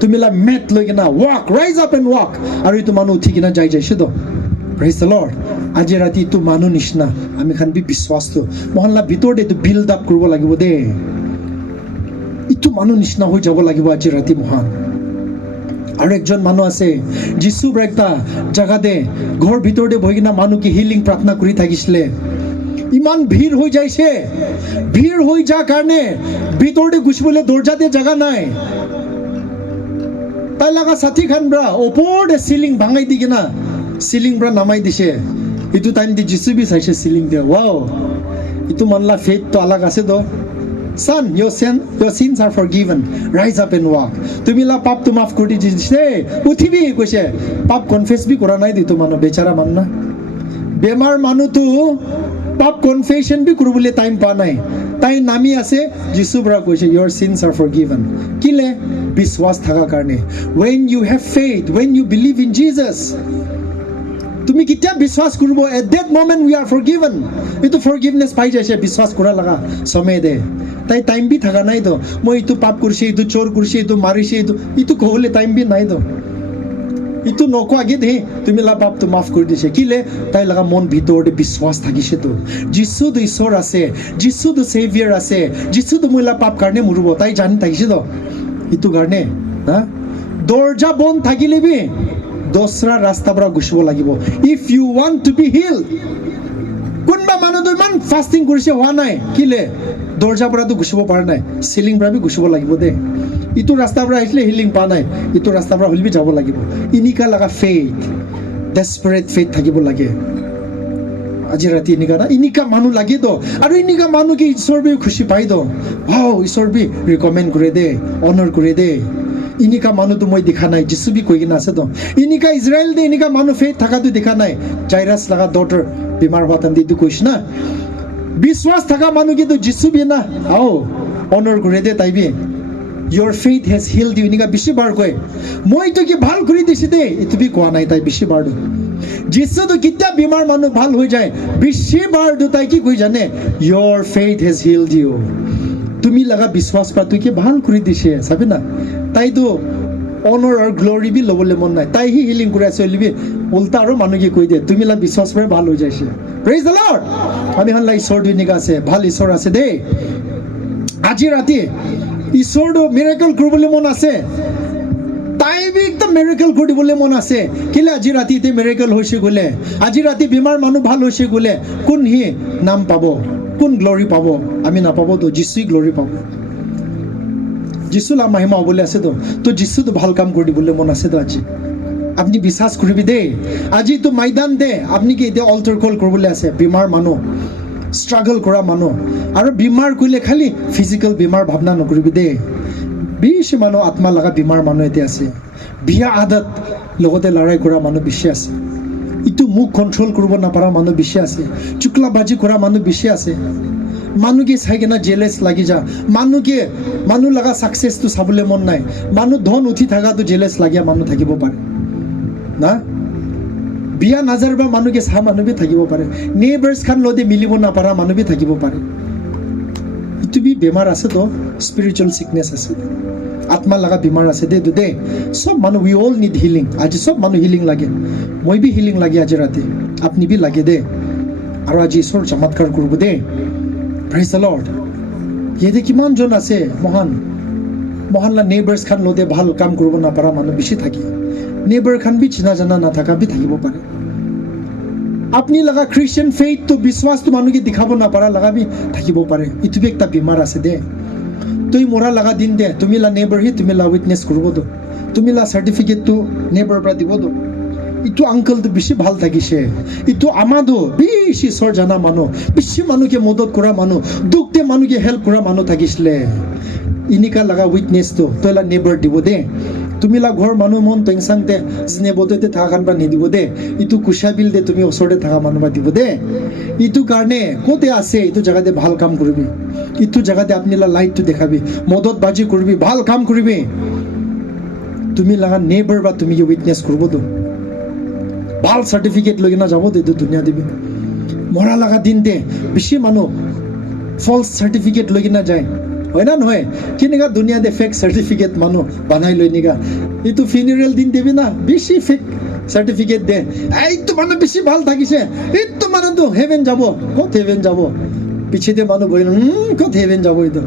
তুমি লা মেট লৈ কিনা ৱাক ৰাইজ আপ এণ্ড ৱাক আৰু এইটো মানুহ উঠি কিনা যাইছে তো Praise the Lord. আজি ৰাতি ইটো মানুহ নিচিনা আমি খান বি বিশ্বাসটো মহল্লা ভিতৰত এইটো বিল্ড আপ কৰিব লাগিব দে ইটো মানুহ নিচিনা হৈ যাব লাগিব আজি ৰাতি মহান আৰু একজন মানুহ আছে যিশুৰ একটা জাগাতে ঘৰ ভিতৰতে বহি কিনা মানুহকে হিলিং প্ৰাৰ্থনা কৰি থাকিছিলে ইমান ভিৰ হৈ যাইছে ভিৰ হৈ যা কাৰণে ভিতৰতে গুচিবলৈ দৰ্জাতে জাগা নাই তাই লগা সাথী খান ব্ৰা ওপৰতে চিলিং ভাঙাই দি কিনা চিলিং ব্ৰা নামাই দিছে ইটো টাইম দি যিশু বি চাইছে চিলিং দিয়া ৱাও ইটো মানলা ফেথ তো আলাগ আছে তো Son, your sins are forgiven. Rise up and walk. তুমি লা পাপ তো মাফ কৰি দিছে উঠিবি কৈছে পাপ কনফেস বি কৰা নাই দি তো মানুহ বেচাৰা মানুহ না বেমাৰ মানুহটো পাপ কনফেশন বি কৰিবলৈ টাইম পা নাই তাই নামি আছে যিশু ব্ৰা কৈছে your sins are forgiven কিলে বিশ্বাস থাকা কাৰণে when you have faith when you believe in Jesus তুমি কেতিয়া বিশ্বাস কৰিব at that moment we are forgiven ইটো forgiveness পাই যাইছে বিশ্বাস কৰা লাগা সময় দে তাই টাইম বি থাকা নাই তো মই ইটো পাপ কৰিছে ইটো চোৰ কৰিছে ইটো মাৰিছে ইটো কহলে টাইম বি নাই তো ইটো নকোৱাগে দে তুমি লা পাপ তো মাফ কৰি দিছে কিলে তাই লগা মন ভিতৰতে বিশ্বাস থাকিছে তো যিশু তো ঈশ্বৰ আছে যিশু তো সেভিয়াৰ আছে যিশু তো মই লা পাপ কাৰণে মৰিব তাই জানি থাকিছে তো ইটো কাৰণে হা দৰ্জা বন্ধ থাকিলে বি দোসৰা ৰাস্তা পৰা গুছিব লাগিব if you want to be healed কোনবা মানুহ তো ইমান ফাস্টিং কৰিছে হোৱা নাই কিলে দৰ্জা পৰা তো গুছিব পৰা নাই সিলিং পৰা বি গুছিব লাগিব দে ইটো ৰাস্তা পৰা আহিলে হিলিং পা নাই ইটো ৰাস্তা পৰা হলিবি যাব লাগিব ইনিকা লগা ফেথ ডেসপাৰেট ফেথ থাকিব লাগে আজি ৰাতি ইনিকা মানুহ লাগে তো আৰু ইনিকা মানুহ কি ঈশ্বৰ বি খুশি পাই তো ভাও ঈশ্বৰ বি ৰিকমেন্ড কৰে দে অনাৰ কৰে দে ইনিকা মানুহ তো মই দেখা নাই যিশু বি কৈ কিনা আছে তো ইনিকা ইজৰাইল দে ইনিকা মানুহ ফেথ থাকাটো দেখা নাই জাইৰাছ লগা ডটাৰ বেমাৰ হোৱা টাইম দিটো কৈছ না বিশ্বাস থাকা মানুহ কিন্তু যিশু বি না আও অনাৰ কৰে দে তাই বি your faith has healed you ইনিকা বেছি বাৰ কয় মই তো কি ভাল কৰি দিছে দে ইটো বি কোৱা নাই তাই বেছি বাৰ যিশু তো কিতিয়া বেমাৰ মানুহ ভাল হৈ যায় বেছি বাৰ তাই কি কৈ জানে your faith has healed you তুমি লগা বিশ্বাস পা তুই কি ভাল কৰি দিছে চাবি না তাই তো অনাৰ আৰু গ্লোৰি বি ল'বলৈ মন নাই তাই হি হিলিং কৰি আছে লিবি উল্টা আৰু মানুহকে কৈ দিয়ে তুমি লা বিশ্বাস পৰা ভাল হৈ যাইছে প্ৰেজ দ্য লৰ্ড আমি হল্লা ঈশ্বৰ দুনিকা আছে ভাল ঈশ্বৰ আছে দে আজি ৰাতি ঈশ্বৰটো মিৰাকল কৰিবলৈ মন আছে তাই বি একদম মিৰাকল কৰিবলৈ মন আছে কিলে আজি ৰাতিতে মিৰাকল হৈছে গ'লে আজি ৰাতি বেমাৰ মানুহ ভাল হৈছে গ'লে কোন হি নাম পাব কোন গ্লোৰি পাব আমি নাপাব তো যিশুই গ্লোৰি পাব যিশু লা মহিমা হ'বলৈ আছে তো যিশু তো ভাল কাম কৰি দিবলৈ মন আছে তো আজি আপনি বিশ্বাস কৰিবি দে আজি তো ময়দান দে আপনি কি এতিয়া অল্টাৰ কল কৰিবলৈ আছে বেমাৰ মানুহ স্ট্ৰাগল কৰা মানুহ আৰু বেমাৰ কৰিলে খালি ফিজিক্যাল বেমাৰ ভাৱনা নকৰিবি দে বেছি মানুহ আত্মা লগা বেমাৰ মানুহ এতিয়া আছে বিয়া আদত লগতে লৰাই কৰা মানুহ বেছি আছে ইটো মুখ কন্ট্ৰোল কৰিব নাপাৰা মানুহ বেছি আছে চুকলাবাজি কৰা মানুহ বেছি আছে মানুহকে চাই কিনা জেলেছ লাগি যা মানুহ লগা সাকসেসটো চাবলৈ মন নাই মানুহ ধন উঠি থাকাটো জেলেছ লাগিয়া মানুহ থাকিব পাৰে না বিয়া নাজাৰবা মানুহকে চাহ মানুহ বি থাকিব পাৰে নেইবাৰ্ছ খান লদি মিলিব নাপাৰা মানুহ বি থাকিব পাৰে ইটো বি বেমাৰ আছে তো স্পিৰিচুৱেল সিকনেছ আছে আত্মা লগা বেমাৰ আছে দে দে সব মানুহ উই অল নিড হিলিং আজি সব মানুহ হিলিং লাগে মই বি হিলিং লাগে আজি ৰাতি আপনি বি লাগে দে আৰু আজি ঈশ্বৰ চমৎকাৰ কৰিব দে প্ৰেজ দ্য লৰ্ড ইয়াতে কিমান জন আছে মহানলা নেইবাৰ্ছ খান লদে ভাল কাম কৰিব নাপাৰা মানুহ বেছি থাকে নেইবাৰ খান বি চিনা জানা নাথাকা বি থাকিব পাৰে আপনি লগা খ্ৰীষ্টিয়ান ফেইথ তো বিশ্বাসটো মানুহকে দেখাব নাপাৰা লগা বি থাকিব পাৰে ইটো বি একটা বেমাৰ আছে দে তুই মৰা লগা দিন দে তুমি লা নেইবাৰ হি তুমি লা উইটনেছ কৰিব তো তুমি লা চাৰ্টিফিকেট তো নেইবাৰ পৰা দিব তো ইটো আংকল তো বেছি ভাল থাকিছে ইটো আমাদো বেছি ঈশ্বৰ জানা মানুহ বেছি মানুহকে মদত কৰা মানুহ দুখতে মানুহকে হেল্প কৰা মানুহ থাকিছিলে ইনিকা লগা উইটনেছ তো তই লা নেইবাৰ দিব দে তুমি লা ঘৰ মানুহ মন পেংচাংতে স্নেবতে থাকা খান বা নিদিব দে ইটো কুশাবিল দে তুমি ওচৰতে থাকা মানুহ বা দিব দে ইটো কাৰণে কোতে আছে ইটো জাগাতে ভাল কাম কৰিবি ইটো জাগাতে আপনি লা লাইটটো দেখাবি মদত বাজি কৰিবি ভাল কাম কৰিবি তুমি লগা নেইবাৰ বা তুমি উইটনেছ কৰিব তো ভাল সাৰ্টিফিকেট লৈ কিনা যাব দে দুনিয়া দিবি মৰা লগা দিনতে বেছি মানুহ ফলছ সার্টিফিকেট লৈ কিনা যায় হয় না নহয় কেনেকা দুনিয়া দে ফেক সার্টিফিকেট মানুহ বনাই লৈ নিগা এইটো ফিনাৰেল দিন দিবি না বেছি ফেক সার্টিফিকেট দে এইটো মানুহ বেছি ভাল থাকিছে এইটো মানুহটো হেভেন যাব ক'ত হেভেন যাব পিছেতে মানুহ বহি ক'ত হেভেন যাব এইটো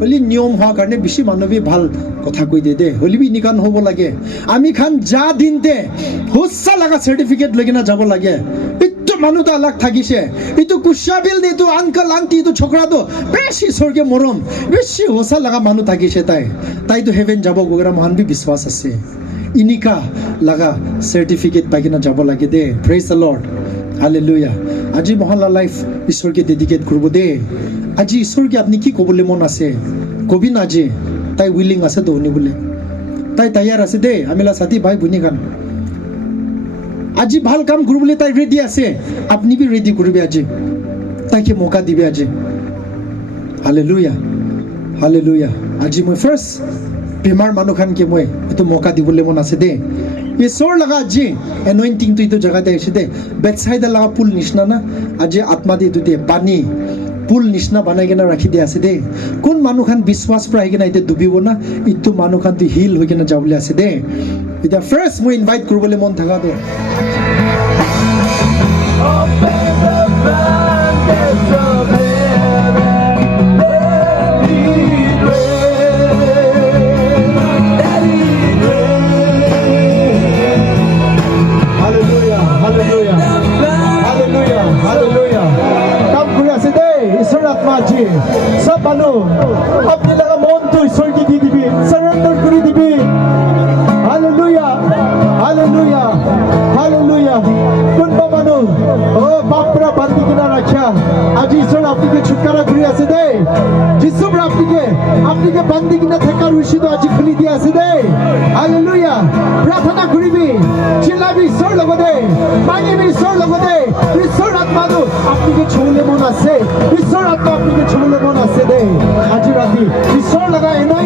হলি নিয়ম হোৱাৰ কাৰণে বেছি মানুহে ভাল কথা কৈ দিয়ে দে হলি এনেকুৱা নহ'ব লাগে আমি খান যা দিনতে সঁচা লগা চাৰ্টিফিকেট লৈ কিনে যাব লাগে এইটো মানুহটো আলাগ থাকিছে এইটো কুচাবিল এইটো আংকল আন্টি এইটো ছোকৰাটো বেছি স্বৰ্গীয় মৰম বেছি সঁচা লগা মানুহ থাকিছে তাইতো হেভেন যাব গৈ মহান বি বিশ্বাস আছে এনেকুৱা লগা চাৰ্টিফিকেট পাই কিনে যাব লাগে দে প্ৰেইজ দ্য লৰ্ড হালেলুয়া আজি মহলা লাইফ ঈশ্বৰকে ডেডিকেট কৰিব দে আজি ঈশ্বৰকে আপুনি কি ক'বলৈ মন আছে কবি না আজি তাই উইলিং আছে তো শুনিবলৈ তাই তৈয়াৰ আছে দে আমিলা সাথী ভাই ভনী খান আজি ভাল কাম কৰিবলৈ তাই ৰেডি আছে আপুনি বি ৰেডি কৰিবি আজি তাইকে মৌকা দিবি আজি হালেলুয়া হালেলুয়া আজি মই ফাৰ্ষ্ট বেমাৰ মানুহ খানকে মই এইটো মৌকা দিবলৈ মন আছে দে ঈশ্বৰ লগা আজি এনইণ্টিংটো এইটো জেগাতে আহিছে দে বেটছাইডা লগা পুল নিচিনা না আজি আত্মা দি এইটো দে পানী পুল নিচিনা বনাই কিনে ৰাখি দিয়া আছে দেই কোন মানুহ খান বিশ্বাস পৰা আহি কিনে এতিয়া ডুবিব না ইটো মানুহ খানটো হিল হৈ কিনে যাবলৈ আছে দেই এতিয়া ফাৰ্ষ্ট মই ইনভাইট কৰিবলৈ মন থকা দে Open the floodgates of heaven, let it rain, let it rain. Hallelujah, hallelujah, hallelujah, hallelujah. কাম কৰি আছে দেই ঈশ্বৰ আত্মা আজি সব মানুহ আপুনি লগা মনটো ঈশ্বৰকে দি দিবি সাৰেণ্ডাৰ কৰি দিবি হালেলুয়া হালেলুয়া হালেলুয়া কোনবা মানুহ ও বাপৰা বান্ধি কিনা ৰাখা আজি ঈশ্বৰ আপোনাকে ছুটকাৰা কৰি আছে দেই যিছুৰ আপোনাকে বান্ধি কিনা থাকাৰ ৰছীটো আজি খুলি দিয়া আছে দেই হালেলুয়া প্ৰাৰ্থনা কৰিবি চিল্লাবি ঈশ্বৰ লগতে মাগিবি ঈশ্বৰ লগতে ঈশ্বৰ আত্মাটো আপোনাকে ছুবলৈ মন আছে ঈশ্বৰ আত্মা আপোনাকে ছুবলৈ মন আছে দেই আজি ৰাতি ঈশ্বৰ লগা এনে